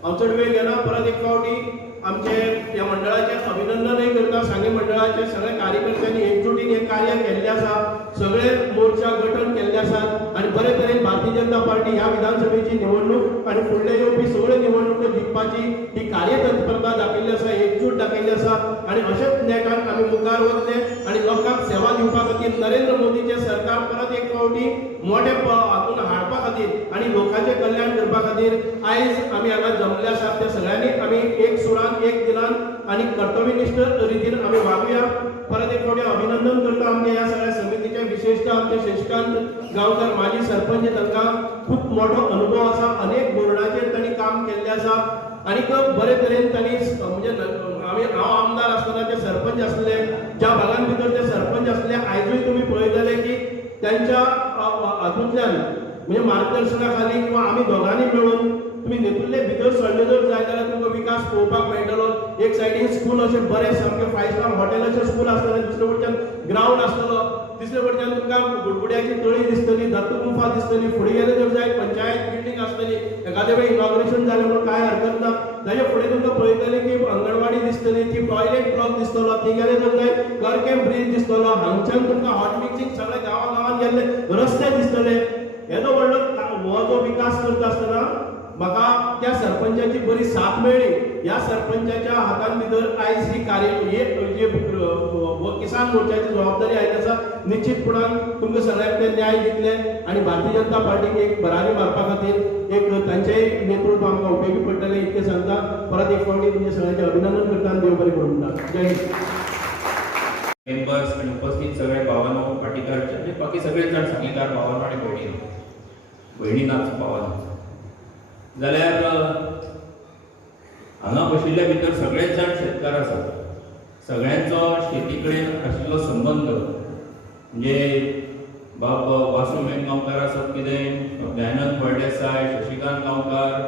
हांव चड वेळ घेना. परत एक फावटी आमचे ह्या मंडळाचे अभिनंदनय करता. सांगे मंडळाचे सगळे कार्यकर्त्यांनी एकजुटीन हे कार्य केल्लें आसा. सगळे मोर्चा गठन केल्ले आसात आनी बरे तरेन भारतीय जनता पार्टी ह्या विधानसभेची निवडणूक आनी फुडले येवपी सगळ्यो निवडणुको जिखपाची ही कार्यतत्परता दाखयल्ली आसा, एकजूट दाखयल्ली आसा आनी अशेच नेटान आमी मुखार वतले आनी लोकांक सेवा दिवपा खातीर नरेंद्र मोदीचें सरकार परत एक फावटी मोठ्या हातून हाडपा खातीर आनी लोकांचें कल्याण करपा खातीर आयज आमी हांगा जमले आसात. त्या सगळ्यांनी आमी एक सुरान एक दिनान आनी कर्तव्यनिष्ठ रितीन आमी वागुया. परत एक फावटी अभिनंदन करता आमच्या ह्या सगळ्या समितीचे. विशेषतः आमचे शशिकांत गांवकर माजी सरपंच तांकां खूब मोठो अनुभव आसा. अनेक बोर्डाचेर तांणी काम केल्लें आसा आनी बरे तरेन तांणी म्हणजे हांव आमदार आसतना ते सरपंच आसले ज्या भागान भितर ते सरपंच आसले आयजूय तुमी पळयतले की त्यांच्या हातूंतल्यान म्हणजे मार्गदर्शना खाली किंवा आमी दोगांनी मेळून तुम्ही नेतुर्ले भितर सरले जर जाय जाल्यार तुमकां विकास पळोवपाक मेळटलो. एक सायडीन स्कूल अशें बरें सामकें 5 स्टार हॉटेलाचें स्कूल आसतलें, दुसरे वटच्यान ग्रावंड आसतलो, तिसरे वटच्यान तुमकां गुडगुड्याची तळी दिसतली, दत्त गुफा दिसतली, फुडें गेले जर जाय पंचायत बिल्डींग आसतली. एखादे वेळी इनॉग्रेशन जालें म्हणून कांय हरकत ना. ताचे फुडें तुमकां पळयतले की अंगणवाडी दिसतली, ती टॉयलेट ब्लॉक दिसतलो, ती गेले जर जाय करकेम ब्रिज दिसतलो, हांगच्यान तुमकां हॉट मिक्सिंग सगळे गांवां गेल्ले रस्ते दिसतले. येदो व्हडलो हो जो विकास करता आसतना म्हाका त्या सरपंचाची बरी साथ मेळ्ळी. ह्या सरपंचाच्या हातान भितर आयज ही किसान मोर्चाची जबाबदारी आयली आसा. निश्चितपणान तुमकां सगळ्यांक ते न्याय दितले आनी भारतीय जनता पार्टीक एक भरारी मारपा खातीर एक तांचेय नेतृत्व आमकां उपेगी पडटलें इतकें सांगता. परत एक फावटी तुमचे सगळ्यांचे अभिनंदन करता आनी देव बरें करूं म्हणटा. जय हिंद. मेंबर्स आणि उपस्थित सगळे भावांनो, पाटीकारचे म्हणजे बाकी सगळे जण सांगीकार भावांनो आणि भयणींनाच भावांनो जाल्यार हांगा बशिल्ल्या भितर सगळेच जाण शेतकार आसात. सगळ्यांचो शेती कडेन आशिल्लो संबंद म्हणजे बाब वासू गांवकार आसत कितें, दयानंद फळदेसाय, शशिकांत गांवकार,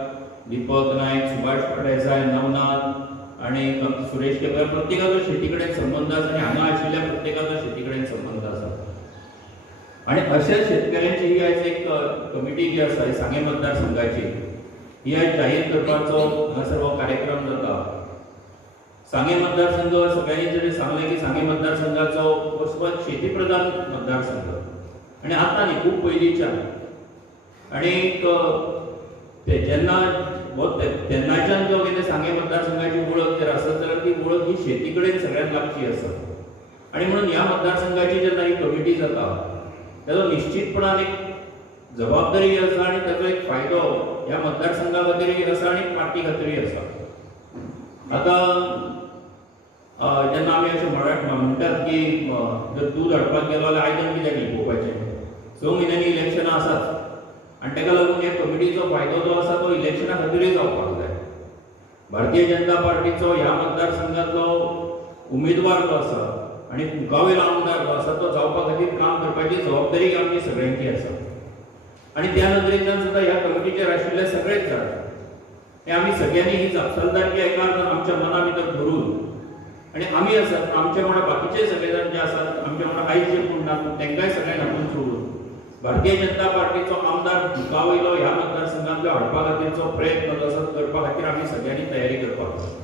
दीपक नायक, सुभाष फळदेसाय, नवनाथ आणि सुरेश केकर, प्रत्येकाचो शेती कडेन संबंद आसा आनी हांगा आशिल्ल्या प्रत्येकाचो शेती कडेन संबंध आसा. आणि अशा शेतकऱ्यांची ही आयज एक कमिटी जी आसा सांगे मतदारसंघाची ही आयज जाहीर करपाचो हांगासर हो कार्यक्रम जाता. सांगे मतदारसंघ सगळ्यांनी जरी सांगले की सांगे मतदारसंघाचो वचपत शेती प्रधान मतदारसंघ आणि आता न्ही खूब पयलींच्यान आणि ते जेन्ना तेन्नाच्यान जो कितें सांगे मतदारसंघाची वळख जर आसत जाल्यार ती वळख ही शेती कडेन सगळ्यांत लागची आसा. आणि म्हणून ह्या मतदारसंघाची जेन्ना ही कमिटी जाता ताजो निश्चितपणान एक जबाबदारी आसा आनी ताजो एक फायदो ह्या मतदारसंघा खातीरय आसा आनी पार्टी खातीरय आसा. आतां जेन्ना आमी अशें म्हणटात की जर दूद हाडपाक गेलो जाल्यार आयदन कित्याक लिपोवपाचें, 6 म्हयन्यांनी इलेक्शनां आसात आनी ताका लागून ह्या कमिटीचो फायदो जो आसा तो इलेक्शना खातीरय जावपाक जाय. भारतीय जनता पार्टीचो ह्या मतदारसंघातलो उमेदवार जो आसा आनी मुखावेलो आमदार जो आसा तो जावपा खातीर काम करपाची जबाबदारी आमची सगळ्यांची आसा. आनी त्या नदरेंतल्यान सुद्दां ह्या कमिटीचेर आशिल्ले सगळेच जाण हे आमी सगळ्यांनी ही जापसालदारकी एकार आमच्या मना भितर धरून आनी आमी आसात आमचे वांगडा बाकीचे सगळे जाण जे आसात आमचे वांगडा आयज जे कोण ना तांकांय सगळ्यांक हातूंत सोडून भारतीय जनता पार्टीचो आमदार मुखावेलो ह्या मतदारसंघांतलो हाडपा खातीरचो प्रयत्न जो आसा करपा खातीर आमी सगळ्यांनी तयारी करपाक जाय.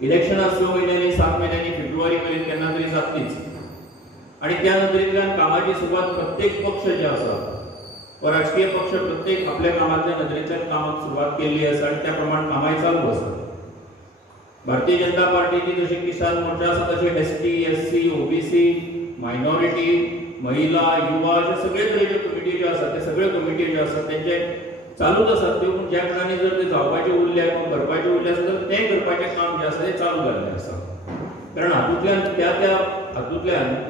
इलेक्शनां 6 म्हयन्यांनी 7 म्हयन्यांनी फेब्रुवारी मेरेन केन्ना तरी जातलीच आनी त्या नदरेंतल्यान कामाची सुरवात प्रत्येक पक्ष जे आसा व राजकीय पक्ष प्रत्येक आपल्या कामातल्या नदरेंतल्यान कामाक सुरवात केल्ली आसा आनी त्या प्रमाण कामाय चालू आसा. भारतीय जनता पार्टीची जशी किसान मोर्चा आसा तशी ST, SC, OBC मायनॉरिटी, महिला, युवा अशे सगळे तरेचे कमिटी जे आसात ते सगळे कमिटी जे आसात तेंचे चालूच आसात ते पूण ज्या कारणांनी जर ते जावपाचे उरले करपाचे उरले आसा तर तें करपाचें काम जे आसा तें चालू जाल्लें आसा. कारण हातूंतल्यान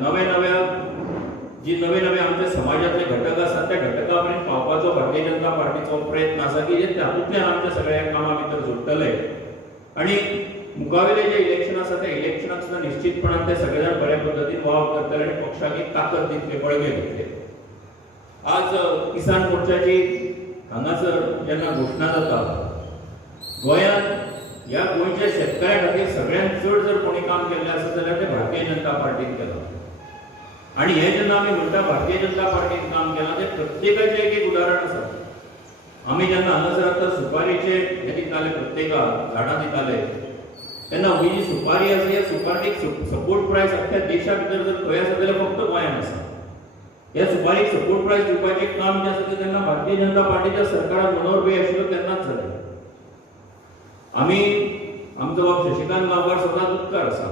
नव्या नवे आमच्या समाजातले घटक आसात त्या घटका पर्यंत पावपाचो भारतीय जनता पार्टीचो प्रयत्न आसा की जे हातूंतल्यान आमच्या सगळ्या कामां भितर जोडटले आणि मुखावेले जे इलेक्शन आसा त्या इलेक्शनाक सुद्दां निश्चितपणान ते सगळे जाण बऱ्या पद्धतीन वावर करतले आणि पक्षाक एक ताकद दितले, बळगे दितले. आज किसान मोर्चाची हांगासर जेन्ना घोशणा जाता गोंयांत ह्या गोंयच्या शेतकऱ्या खातीर सगळ्यांत चड जर कोणी काम केल्लें आसा जाल्यार ते भारतीय जनता पार्टीन केलां. आणि हे जेन्ना आमी म्हणटा भारतीय जनता पार्टीन काम केलां ते प्रत्येकाचें एक उदाहरण आसा. आमी जेन्ना हांगासर आतां सुपारीचे हे दिताले प्रत्येकाक झाडां दिताले तेन्ना ही जी सुपारी आसा ह्या सुपारीक सपोर्ट प्रायस अख्ख्या देशा भितर जर खंय आसा जाल्यार फक्त गोंयांत आसा. ह्या सुपारीक सपोर्ट प्रायस दिवपाचें काम जें आसा तें तेन्ना भारतीय जनता पार्टीच्या सरकारान मनोहर आशिल्लो तेन्नाच जालें. आमी आमचो बाब शशिकांत गांवकार सदांच उत्कार आसा.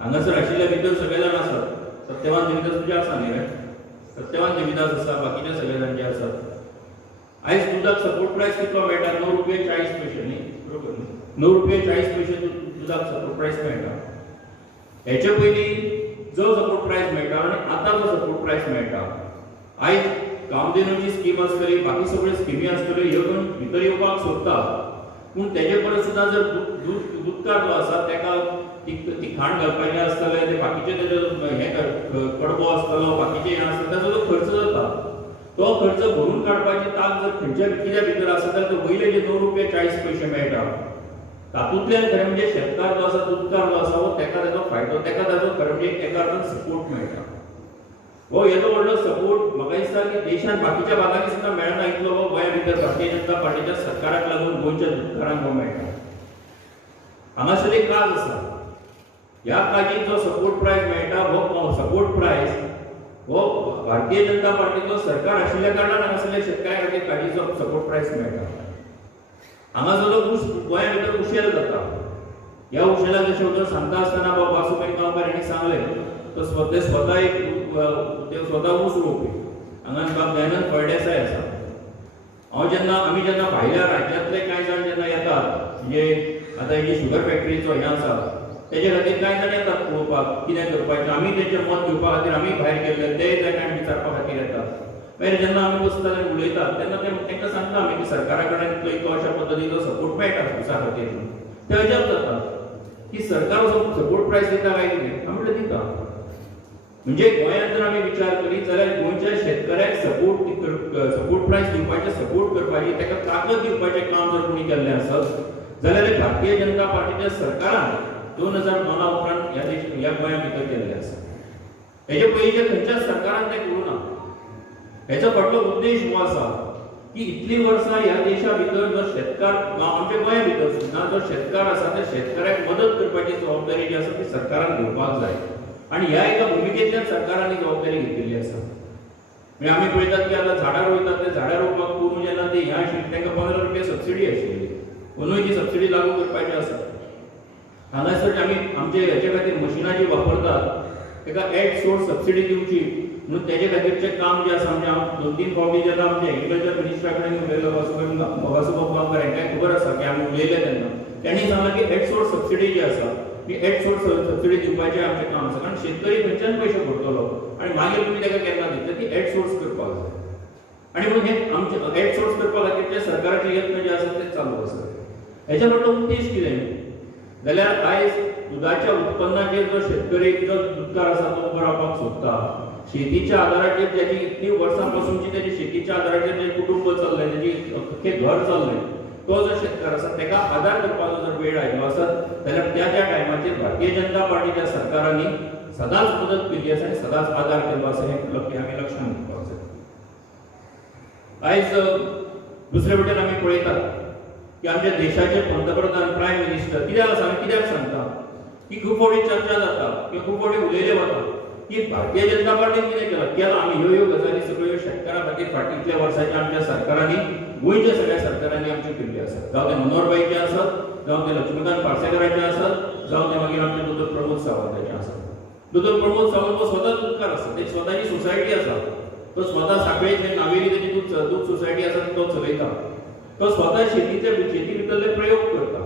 हांगासर आशिल्ले भितर सगळे जाण आसात. सत्यवान देविदास तुजे आसा न्ही रे? सत्यवान देविदास आसा, बाकीचे सगळे जाण जे आसात. आयज दुधाक सपोर्ट प्रायस कितलो मेळटा? ₹9.40 न्ही, बरोबर न्ही? ₹9.40 दुधाक सपोर्ट प्रायस मेळटा. हेचे पयलीं जो सपोर्ट प्रायस मेळटा आनी आतां जो सपोर्ट प्रायस मेळटा, आयज कामधेनूची स्कीम आसतली, बाकी सगळ्यो स्किमी आसतल्यो, ह्यो घेवन भितर येवपाक सोदता. पूण तेजे परस सुद्दां जर दुधकार जो आसा तेका ती खाण घालपाचें आसतलें, ते बाकीचे तेजो हे कडबो आसतलो, बाकीचे हें आसतलें, ताचो जो खर्च जाता तो खर्च भरून काडपाची ताक जर खंयच्या कित्या भितर आसा जाल्यार तो पयले जे ₹9.40 मेळटा तातूंतल्यान खरें म्हणजे शेतकार जो आसा, दुधकार जो आसा तेका तेजो फायदो, तेका ताजो खरें म्हणजे एका अर्थान सपोर्ट मेळटा. हो येदो व्हडलो सपोर्ट म्हाका दिसता की देशांत बाकीच्या भागांनी सुद्दां मेळना इतलो हो गोंया भितर भारतीय जनता पार्टीच्या सरकाराक लागून गोंयच्या दुधकारांक हो मेळटा. हांगासर एक काज आसा. ह्या काजीक जो सपोर्ट प्रायस मेळटा हो सपोर्ट प्रायस हो भारतीय जनता पार्टीचो सरकार आशिल्ल्या कारणान हांगासरल्या शेतकऱ्या खातीर काजीचो सपोर्ट प्रायस मेळटा. हांगासरलो ऊस गोंया भितर उशेल जाता. ह्या उशेला जशें सांगता आसतना बाब वासुबेन गांवकार हांणी सांगलें तो स्वता ऊस रोवपी. हांगा बाब दयानंद फळदेसाय आसा. आमी जेन्ना भायल्या राज्यांतले कांय जाण जेन्ना येतात म्हणजे आतां ही शुगर फॅक्टरीचो हें आसा तेजे खातीर कांय जाण येतात पळोवपाक कितें करपाचें. आमी तेचें मत घेवपा खातीर आमी भायर गेल्ले ते जाणांक विचारपा खातीर येतात. मागीर जेन्ना आमी बसतात आनी उलयतात तेन्ना तेंकां सांगता आमी की सरकारा कडेन इतलो अशा पद्दतीचो सपोर्ट मेळटा ऊसा खातीर. ते अजाप जातात की सरकार सपोर्ट प्रायस दिता काय कितें? आमी म्हणलें दिता. म्हणजे गोंयांत जर आमी विचार करीत जाल्यार गोंयच्या शेतकऱ्याक सपोर्ट प्रायस दिवपाचें, सपोर्ट करपाची, ताका ताकद दिवपाचें काम जर कोणी केल्लें आसत जाल्यार भारतीय जनता पार्टीच्या सरकारान 2009 उपरांत ह्या गोंया भितर केल्लें आसा. हेजे पयलींच्या खंयच्याच सरकारान तें करूं ना. हेचो फाटलो उद्देश हो आसा की इतलीं वर्सां ह्या देशा भितर जो शेतकार आमच्या गोंया भितर सुद्दां जो शेतकार आसा त्या शेतकऱ्याक मदत करपाची जबाबदारी जी आसा ती सरकारान घेवपाक जाय. आणि ह्या एका भुमिकेंतल्यान सरकारांनी जबाबदारी घेतिल्ली आसा. म्हणजे आमी पळयतात की आतां झाडां रोयतात, ते झाडां रोवपाक पळोवन जेन्ना ते ह्या आशिल्ली तांकां ₹15 सबसिडी आशिल्ली. अंदूय ती सबसिडी लागू करपाची आसा. हांगासर आमी आमचे हेचे खातीर मशिनां जी वापरतात ताका एड सोर्स सबसिडी दिवची म्हणून तेजे खातीरचें काम जें आसा म्हणजे हांव 2-3 फावटी जेन्ना आमचे एग्रीकल्चर मिनिस्टरा कडेन उलयलो वासुबाब गांवकार हांकां खबर आसा की आमी उलयले तेन्ना तेणी सांगलां की एड सोर्स सबसिडी जी आसा ती एड सोर्स सबसिडी दिवपाचें आमचें काम आसा. कारण शेतकरी खंयच्यान पयशे भरतलो आनी मागीर तुमी ताका केन्ना दितले ती एड सोर्स करपाक जाय. आनी म्हणून हे आमचे एड सोर्स करपा खातीरचे सरकाराचे यत्न जे आसा ते चालू आसा. हेच्या फाटलो उद्देश कितें जाल्यार आयज दुधाच्या उत्पन्नाचेर जो शेतकरी जो दुधकार आसा तो उबो रावपाक सोदता, शेतीच्या आदाराचेर ज्याची इतली वर्सां पासूनची तेजी शेतीच्या आदाराचेर जे कुटुंब चल्लें, तेजी अख्खें घर चल्लें, तो जो शेतकार आसा ताका आदार करपाचो जर वेळ आयलो आसत जाल्यार त्या टायमाचेर भारतीय जनता पार्टीच्या सरकारांनी सदांच मदत केली आसा आनी सदांच आदार केलो आसा हें आमी लक्षांत घेवपाक जाय. आयज दुसरे वटेन आमी पळयतात की आमच्या देशाचे पंतप्रधान प्रायम मिनिस्टर कित्याक सांगता की खूब फावटी चर्चा जाता किंवा खूब फावटी उलयले वता की भारतीय जनता पार्टीन कितें केलां आमी ह्यो गजाली सगळ्यो शेतकारां खातीर फाटल्या वर्साच्या आमच्या सरकारांनी गोंयच्या सगळ्या सरकारांनी आमच्यो केल्ल्यो आसात. जावं ते मनोहरबाईचे आसत, जावं ते लक्ष्मीकांत पार्सेकराचे आसत, जावं ते मागीर आमचे दोतोर प्रमोद सावंताचे आसत. दोतोर प्रमोद सावंत हो स्वता उदकार आसा. सोसायटी आसा तो स्वता साखळेचे नावेली तेजी दूध सोसायटी आसा तो चलयता. तो स्वता शेती भितरले प्रयोग करता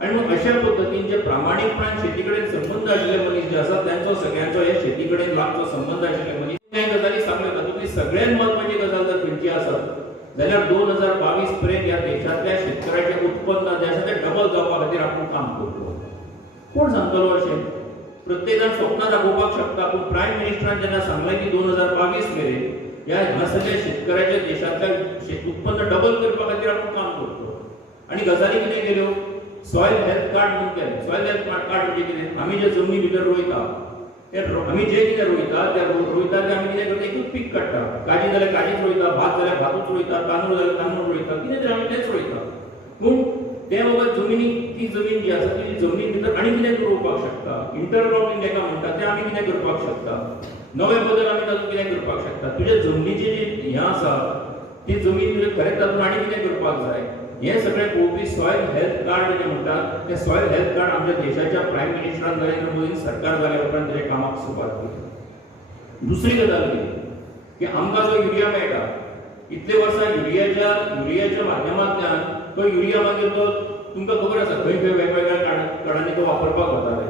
आणि मग अशा पद्धतीन जे प्रामाणिकपणान शेती कडेन संबंध आशिल्ले मनीस जे आसा त्यांचो सगळ्यांचो हे शेती कडेन लागचो संबंध आशिल्ले मनीस त्या गजाली सांगले तातूंतली सगळ्यात म्हत्वाची गजाल जर खंयची आसत जाल्यार 2022 पर्यंत ह्या देशांतल्या शेतकऱ्याचे उत्पन्न जे आसा ते डबल जावपा खातीर आपूण काम करतलो. कोण सांगतलो अशें? प्रत्येक जाण स्वप्नां दाखोवपाक शकता, पूण प्रायम मिनिस्टरान जेन्ना सांगलें की 2022 मेरेन ह्या सगळ्या शेतकऱ्याच्या देशांतल्या उत्पन्न डबल करपा खातीर आपूण काम करतलो. आनी गजाली कितें केल्यो? सॉयल हेल्थ कार्ड म्हणून केलें. सॉयल हेल्थ कार्ड म्हणजे कितें? आमी जे जमनी भितर रोयता ते आमी जे कितें रोयता ते आमी कितें करता? एकूच पीक काडटा. काजी जाल्यार काजीच रोयता, भात जाल्यार भातूच रोयता, तांदूळ जाल्यार तांदूळ रोयता, कितें तरी आमी तेंच रोयता. पूण ते बाबा जमिनीक ती जमीन जी आसा ती जमनी भितर आनी कितें रोवपाक शकता. इंटरक्रॉपिंग जेका म्हणटा ते आमी कितें करपाक शकता. नवे बदल आमी तातूंत कितें करपाक शकता. तुज्या जमनीची जी हें आसा ती जमीन तुजे खरेंच तातूंत आनी कितें करपाक जाय हे सगळें पळोवपी सॉयल हेल्थ कार्ड जे म्हणटात ते सॉयल हेल्थ कार्ड आमच्या देशाच्या प्रायम मिनिस्टरान नरेंद्र मोदीन सरकार जाल्या उपरांत तेजे कामाक सुरवात केली. दुसरी गजाल की आमकां जो युरिया मेळटा इतले वर्सां युरियाच्या माध्यमांतल्यान तो युरिया मागीर तो तुमकां खबर आसा खंय खंय वेगवेगळ्या कडांनी तो वापरपाक वताले.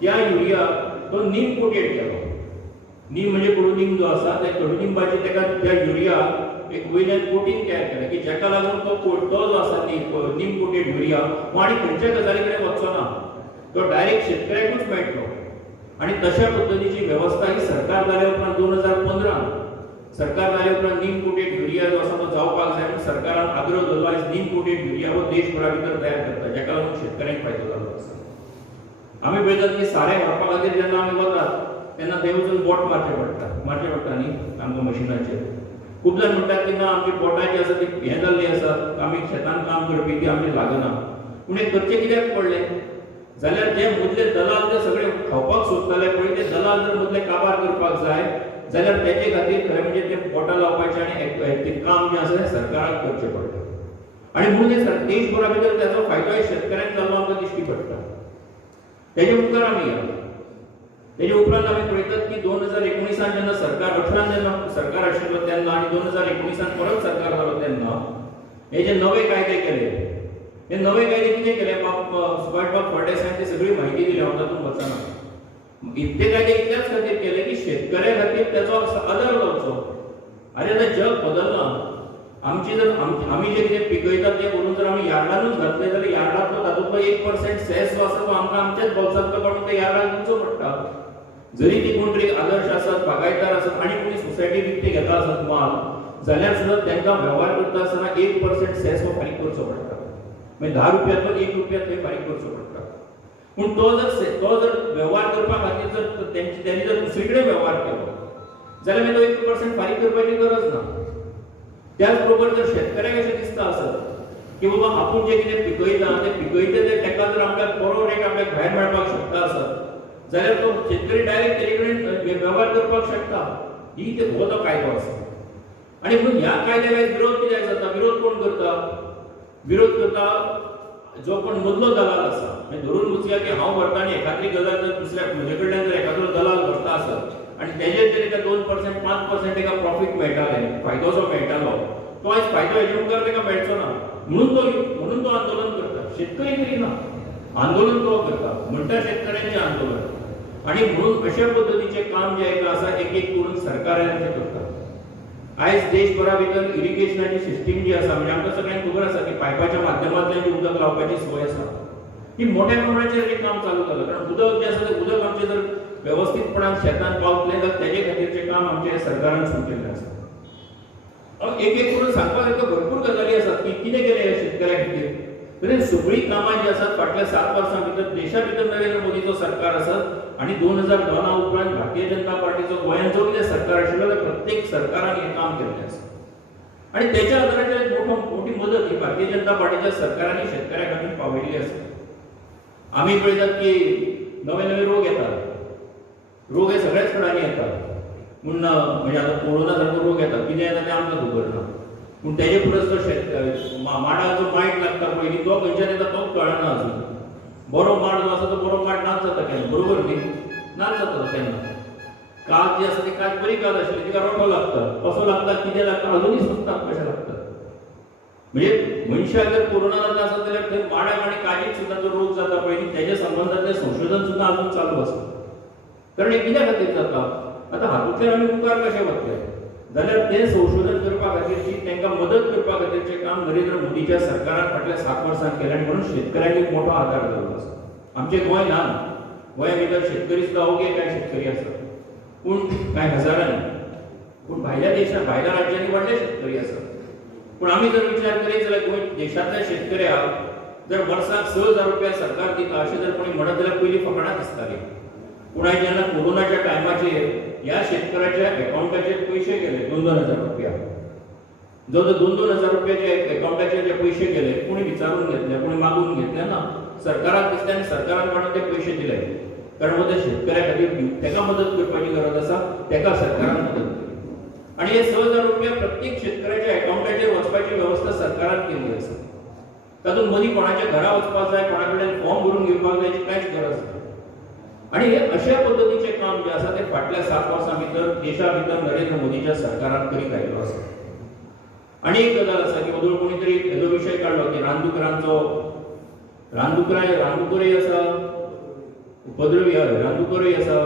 त्या युरिया तो नीम कोटेड केलो. नीम म्हणजे कडुनिंब जो आसा त्या कडुनिंबाची तेका त्या युरिया एक वयल्यान कोटिंग तयार केलें की जेका लागून तो जो आसा नीम कोटेड युरिया हो आनी खंयच्या गजाली कडेन वचचो ना, तो डायरेक्ट शेतकऱ्याकूच मेळटलो. आनी तशा पद्धतीची वेवस्था ही सरकार जाल्या उपरांत 2015 सरकार जाल्या उपरांत नीम कोटेड युरिया जो आसा तो जावपाक जाय म्हणून सरकारान आग्रह धरलो आनी नीम कोटेड युरिया हो देशभरा भितर तयार करता जेका लागून शेतकऱ्यांक फायदो जाल्लो आसा. आमी पळयतात की सारें व्हरपा खातीर जेन्ना आमी वतात तेन्ना थंय वचून बोट मारचें पडटा न्ही आमकां मशिनाचेर. खूब जाण म्हणटात की ना आमची बोटां जी आसा ती हें जाल्लीं आसात, आमी शेतान काम करपी ती आमची लागना. पूण हें करचें कित्याक पडलें? जाल्यार जे मदले दलाल जे सगळे खावपाक सोदताले पळय ते दलाल जर मदले काबार करपाक जाय जाल्यार तेचे खातीर खरें म्हणजे ते बोटां लावपाचें आनी तें काम जें आसा तें सरकाराक करचें पडटा. आनी म्हणून हे देशभरा भितर ताचो फायदो शेतकऱ्यांक जाल्लो आमकां दिश्टी पडटा. तेजे मुखार आमी या तेजे उपरांत आमी पळयतात की 2019 जेन्ना सरकार 18 जेन्ना सरकार आशिल्लो तेन्ना आनी 2019 परत सरकार जालो तेन्ना हे जे नवे कायदे केले हे नवे कायदे कितें केले सुभाष फळदेसायान ती सगळी म्हायती दिली हांव तातूंत वचना. इतले कायदे इतल्याच खातीर केले की शेतकऱ्या खातीर त्याचो आदर जावचो. अरे आतां जग बदलना. आमी जे कितें पिकयतात ते करून जर आमी यार्डानूच घातले जाल्यार यार्डांतलो तातूंतलो 1% सेस जो आसा तो आमकां आमच्याच बोल्सांतलो काडून ते यार्डाक दिवचो पडटा. जरी ती कोण तरी आदर्श आसत बागायतदार आसत आनी कोणी सोसायटी विकते घेता आसत माल जाल्यार सुद्दां तांकां वेव्हार करता आसतना 1% सेस हो फारीक करचो पडटा. म्हणजे 10 रुपयांतलो 1 रुपया थंय फारीक करचो पडटा. पूण तो जर वेव्हार करपा खातीर जर त्यांनी जर दुसरे कडेन वेव्हार केलो जाल्यार मागीर तो 1% फारीक करपाची गरज ना. त्याच बरोबर जर शेतकऱ्याक अशें दिसता आसत की बाबा आपूण जे कितें पिकयता ते तेका जर आपल्याक बरो रेट आपल्याक भायर मेळपाक शकता आसत जाल्यार तो शेतकरी डायरेक्ट तेजे कडेन वेव्हार करपाक शकता. ही हो तो कायदो आसा. आनी म्हणून ह्या कायद्याक विरोध कित्याक जाता? विरोध कोण करता? विरोध करता जो कोण मदलो दलाल आसा. म्हणजे धरून वचया की हांव व्हरता आनी एखादी गजाल जर दुसऱ्या म्हजे कडल्यान जर एखादो दलाल व्हरता आसत आनी तेजेर जर एका 2% 5% एका प्रॉफिट मेळटालें फायदो जो मेळटालो तो आयज फायदो हेजे मुखार तेका मेळचो ना म्हणून तो आंदोलन करता. शेतकरी करिना आंदोलन तो करता म्हणटा शेतकऱ्यांचें आंदोलन. आनी म्हणून अशा पद्धतीचें काम जें एक आसा एक करून सरकारान तें करता. आयज देशभरा भितर इरिगेशनाची सिस्टीम जी आसा म्हणजे आमकां सगळ्यांक खबर आसा की पायपाच्या माध्यमांतल्यान जी उदक लावपाची सोय आसा ही मोठ्या प्रमाणाचेर एक काम चालू जालां. कारण उदक जें आसा तें उदक आमचें जर वेवस्थीतपणान शेतांत पावतलें जाल्यार तेजे खातीरचें काम आमच्या सरकारान सुरू केल्लें आसा. एक करून सांगपाक सारक्यो भरपूर गजाली आसात की कितें केलें ह्या शेतकऱ्या खातीर. तरी सगळीं कामां जी आसात फाटल्या 7 वर्सां भितर देशा भितर नरेंद्र मोदीचो सरकार आसत आनी 2002 उपरांत भारतीय जनता पार्टीचो गोंयांत जो कितें सरकार आशिल्लो त्या प्रत्येक सरकारान हें काम केल्लें आसा. आनी तेच्या आदाराचेर मोठी मदत ही भारतीय जनता पार्टीच्या सरकारांनी शेतकऱ्या खातीर पावयल्ली आसा. आमी पळयतात की नवे नवे रोग येतात. रोग हे सगळ्याच कडांनी येतात. पूण म्हणजे आतां कोरोना सारको रोग येता कितें येता तें आमकां खबर ना. पूण तेजे फुडें जो माडाक जो मायट लागता पयलीं तो खंयच्यान येता तोच कळना अजून. बरो माड जो आसा तो बरो माड नाच जाता केन्ना बरोबर न्ही नाच जाता केन्ना. काज जी आसा ती काज बरी काज आशिल्ली तिका रोटो लागता कसो लागता कितें लागता अजुनूय सुचता कशें लागता म्हणजे मनशाक जर कोरोना जाता आसत जाल्यार थंय माड्याक आनी काजीक सुद्दां जो रोग जाता पळय न्ही तेज्या संबंधांतलें संशोधन सुद्दां अजून चालू आसा कारण हे कित्या खातीर जाता आतां हातूंतल्यान आमी मुखार कशें वतले जाल्यार तें संशोधन करपा खातीरची तांकां मदत करपा खातीरचें काम नरेंद्र मोदीच्या सरकारान फाटल्या 7 वर्सांत केलें आनी म्हणून शेतकऱ्यांक एक मोठो आदार जाल्लो आसा आमचें गोंय ल्हान गोंया भितर शेतकरी सुद्दां अवघे कांय शेतकरी आसा पूण कांय हजारांनी पूण भायल्या देशांत भायल्या राज्यांनी व्हडले शेतकरी आसा पूण आमी जर विचार करीत जाल्यार गोंय देशांतल्या शेतकऱ्याक जर वर्साक 6,000 रुपया सरकार दिता अशें जर कोणी म्हणत जाल्यार पयलीं फकाणां दिसतालीं पूण आयज जेन्ना कोरोनाच्या टायमाचेर ह्या शेतकऱ्याच्या अकाउंटाचेर पयशे गेले 2,000 रुपया जो 2,000 रुपयाचे अकाउंटाचेर जे पयशे गेले कोणी विचारून घेतले कोणी मागून घेतले ना सरकाराक दिसले आनी सरकारान म्हणून ते पयशे दिले कारण हो त्या शेतकऱ्या खातीर ताका मदत करपाची गरज आसा ताका सरकारान मदत केली आणि हे 6,000 रुपया प्रत्येक शेतकऱ्याच्या अकाउंटाचेर वचपाची व्यवस्था सरकारान केली आसा तातूंत मदीं कोणाच्या घरा वचपाक जाय कोणा कडेन फॉर्म भरून घेवपाक जाय हाची कांयच गरज ना आणि हे अशा पद्धतीचे काम जे आसा ते फाटल्या 7 वर्सां भितर देशा भितर नरेंद्र मोदीच्या सरकारान करीत आयिल्लो आसा आणि एक गजाल आसा की वदळ कोणी तरी हेजो विशय काडलो की रानदुकरांचो रानदुकरय आसा उपद्रवी रानदुकरय आसा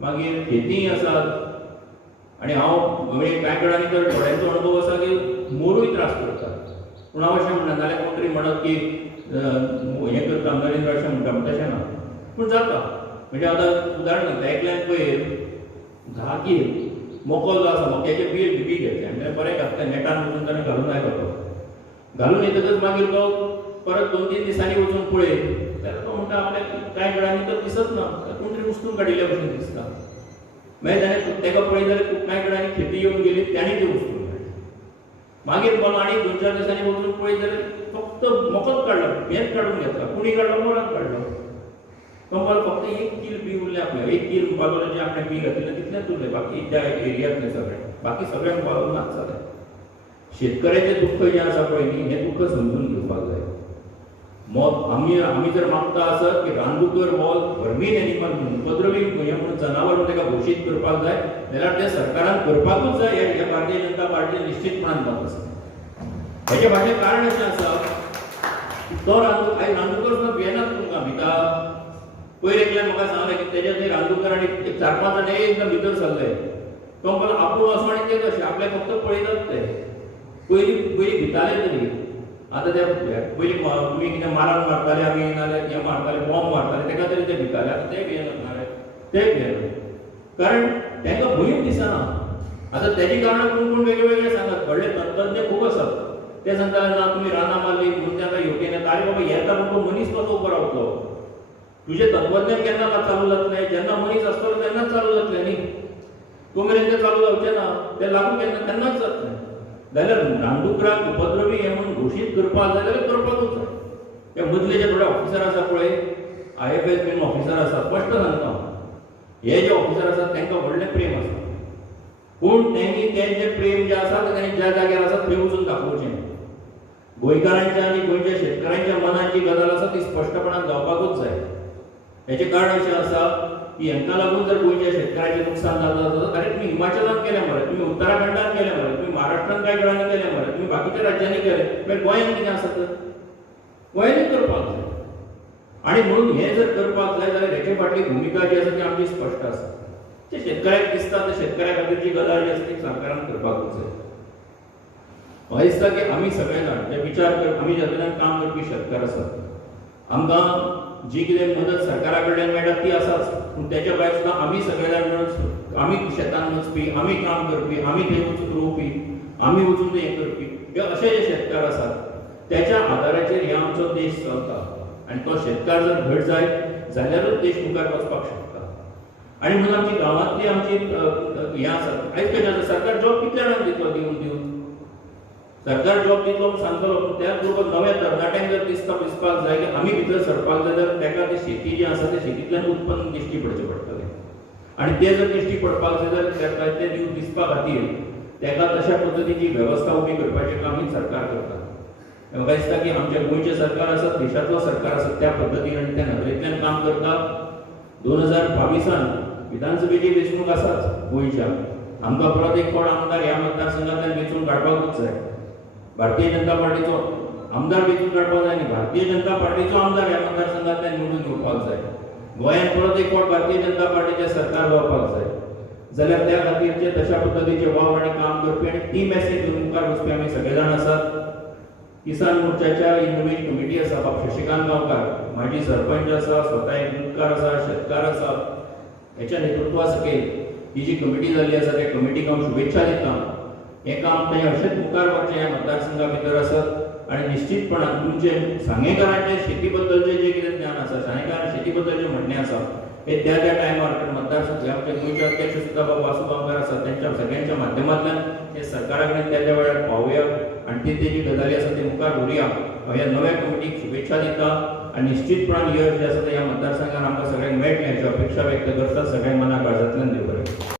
मागीर खेतीय आसात आणि हांव म्हणजे कांय वेळांनी तर थोड्यांचो अनुभव आसा की मोरूय त्रास करता पूण हांव अशें म्हणना नाल्यार कोण तरी म्हणत की हें करता नरेंद्र अशें म्हणटा पूण तशें ना पूण जाता म्हणजे आतां उदाहरण घालता एकल्यान पयर 10 कील मोको जो आसा मोक्याचे बील बी घेतले म्हणजे बरें घातलें नेटान वचून ताणें घालून आयलो तो घालून येतकच मागीर तो परत 2-3 दिसांनी वचून पळय जाल्यार तो म्हणटा आपल्याक कांय वेळांनी तर दिसत ना कोण तरी उस्तून काडिल्ल्या भशेन दिसता मागीर ताणें ताका पळय जाल्यार खूब कांय वेळांनी खेती येवन गेली तांणी ती उस्तून काडली मागीर कोण आनी 2-4 दिसांनी वचून पळय जाल्यार फक्त मोकोच काडलो हेंच काडून घेतला कुणी काडलो मोरान काडलो कंपल फक्त 1 कील बी उरलें आपल्याक 1 कील मुखार जें आपणें बी घातिल्लें तितलेंच उरलें बाकी त्या एरियांतलें सगळें बाकी सगळें मुखार नाच जालें शेतकऱ्याचें दुख्ख जें आसा पळय न्ही हें दुख्ख समजून घेवपाक जाय आमी जर मागता आसत की रानदुकर हो धर्मीन एनिमल म्हणून उपद्रवी हें म्हणून जनावर म्हणून ताका घोशीत करपाक जाय जाल्यार तें सरकारान करपाकूच जाय हें भारतीय जनता पार्टीन निश्चितपणान मत आसा हेजें फाटलें कारण अशें आसा तो रानदुकर सुद्दां भियेनात तुमकां भिता पयर एकल्यान म्हाका सांगलें की तेजे थंय रानदुकर आनी 4-5 जाण एकदम भितर सरले तो म्हणपाक आपूण वचो आनी ते कशें आपल्याक फक्त पळयतात ते पयलीं भिताले तरी आतां ते पयलीं तुमी कितें मारण मारताले आमी नाल्यार हें मारताले बॉम्ब मारताले ताका तरी ते भिताले आतां ते भियेनात नाल्यार ते भियेनात कारण तांकां भंयूच दिसना आतां तेजी कारणां कोण वेगळे सांगात व्हडले तंत्रज्ञ खूब आसात ते सांगताले ना तुमी रानां मारली म्हणून ताका येवटे ना आरे बाबा येता पूण तो मनीस कसो उबो रावतलो तुजें तत्वज्ञान केन्ना चालू जातलें जेन्ना मनीस आसतलो तेन्नाच चालू जातलें न्ही तो मेरेन तें चालू जावचें ना तें लागू केन्नाच जातलें जाल्यार रानदुकराक उपद्रवी हें म्हणून घोशीत करपाक जाय जाल्यार करपाकूच जाय ते मदले जे थोडे ऑफिसर आसा पळय IFS बीन ऑफिसर आसा स्पश्ट सांगता हे जे ऑफिसर आसात तांकां व्हडलें प्रेम आसा पूण तेंनी तें जें प्रेम जें आसा तें तांणी ज्या जाग्यार आसा थंय वचून दाखोवचें गोंयकारांच्या आनी गोंयच्या शेतकऱ्यांच्या मनात जी गजाल आसा ती स्पश्टपणान जावपाकूच जाय हेचें कारण अशें आसा की हांकां लागून जर गोंयच्या शेतकऱ्याचें नुकसान जाता जाल्यार अरे तुमी हिमाचलांत केलें मरे तुमी उत्तराखंडांत केलें मरे तुमी महाराष्ट्रांत कांय वेळांनी केलें मरे तुमी बाकीच्या राज्यांनी केलें मागीर गोंयांत कितें आसा तर गोंयांनी करपाक जाय आनी म्हणून हें जर करपाक जाय जाल्यार हेचे फाटली भुमिका जी आसा ती आमची स्पश्ट आसा जे शेतकऱ्याक दिसता त्या शेतकऱ्या खातीरची गजाल जी आसा ती सरकारान करपाकूच जाय म्हाका दिसता की आमी सगळे जाण जे विचार कर आमी ज्या कडल्यान काम करपी शेतकार आसात आमकां जी कितें मदत सरकारा कडल्यान मेळटा ती आसाच पूण तेच्या भायर सुद्दां आमी सगळे जाण मेळून आमी शेतान वचपी आमी काम करपी आमी थंय वचून रोवपी आमी वचून तें हें करपी हे अशे जे शेतकार आसात त्याच्या आदाराचेर हे आमचो देश चलता आनी तो शेतकार जर घट जाय जाल्यारूच देश मुखार वचपाक शकता आनी म्हणून आमची गांवांतली आमची हें आसा आयज कशें आसा सरकार जॉब कितल्या जाणांक दितलो दिवन सरकार जॉब दितलो म्हूण सांगतलो पूण त्याच बरोबर नव्या तरणाट्यांक जर दिसपाक जाय की आमी भितर सरपाक जाय जाल्यार ताका ती शेती जी आसा त्या शेतींतल्यान उत्पन्न दिश्टी पडचें पडटलें आनी तें जर दिश्टी पडपाक जाय जाल्यार ताका तें दिसपा खातीर ताका तशा पद्दतीची वेवस्था उबी करपाचें काम ही सरकार करता म्हाका दिसता की आमच्या गोंयचें सरकार आसा देशांतलो सरकार आसा त्या पद्दतीन आनी त्या नदरेंतल्यान काम करता 2022 विधानसभेची वेंचणूक आसाच गोंयच्या. आमकां परत एक कोण आमदार ह्या मतदारसंघांतल्यान वेंचून काडपाकूच जाय. भारतीय जनता पार्टीचो आमदार वेंचून काडपाक जाय आनी भारतीय जनता पार्टीचो आमदार ह्या मतदारसंघांतल्यान निवडून येवपाक जाय. गोंयांत परत एक फावट भारतीय जनता पार्टीचें सरकार जावपाक जाय जाल्यार त्या खातीरचे तशा पद्दतीचे वाव आनी काम करपी आनी ती मॅसेज घेवन मुखार वचपी आमी सगळे जाण आसात. किसान मोर्चाच्या ही नवीन कमिटी आसा, बाब शशिकांत गांवकार, माजी सरपंच आसा, स्वता एक मुखार आसा, शेतकार आसा, हेच्या नेतृत्वा सकयल ही जी कमिटी जाल्ली आसा त्या कमिटीक हांव शुभेच्छा दिता. हें काम तें अशेंच मुखार वचचें ह्या मतदारसंघा भितर आसत आनी निश्चितपणान तुमचे सांगेकारांचे शेती बद्दलचे जे कितें ज्ञान आसा, सांगेकार शेती बद्दलचे म्हणणें आसा हे त्या टायमार मतदारसंघ आमचे गोंयचे अध्यक्ष सुद्दां बाबा वासू गांवकार आसात त्यांच्या सगळ्यांच्या माध्यमांतल्यान हे सरकारा कडेन त्या वेळार पावया आनी ती जी गजाली आसा ती मुखार व्हरुया. हांव ह्या नव्या कमिटीक शुभेच्छा दिता आनी निश्चितपणान यश जे आसा ते ह्या मतदारसंघान आमकां सगळ्यांक मेळटलें हाची अपेक्षा व्यक्त करता. सगळ्यांक मना काळजांतल्यान देव बरें.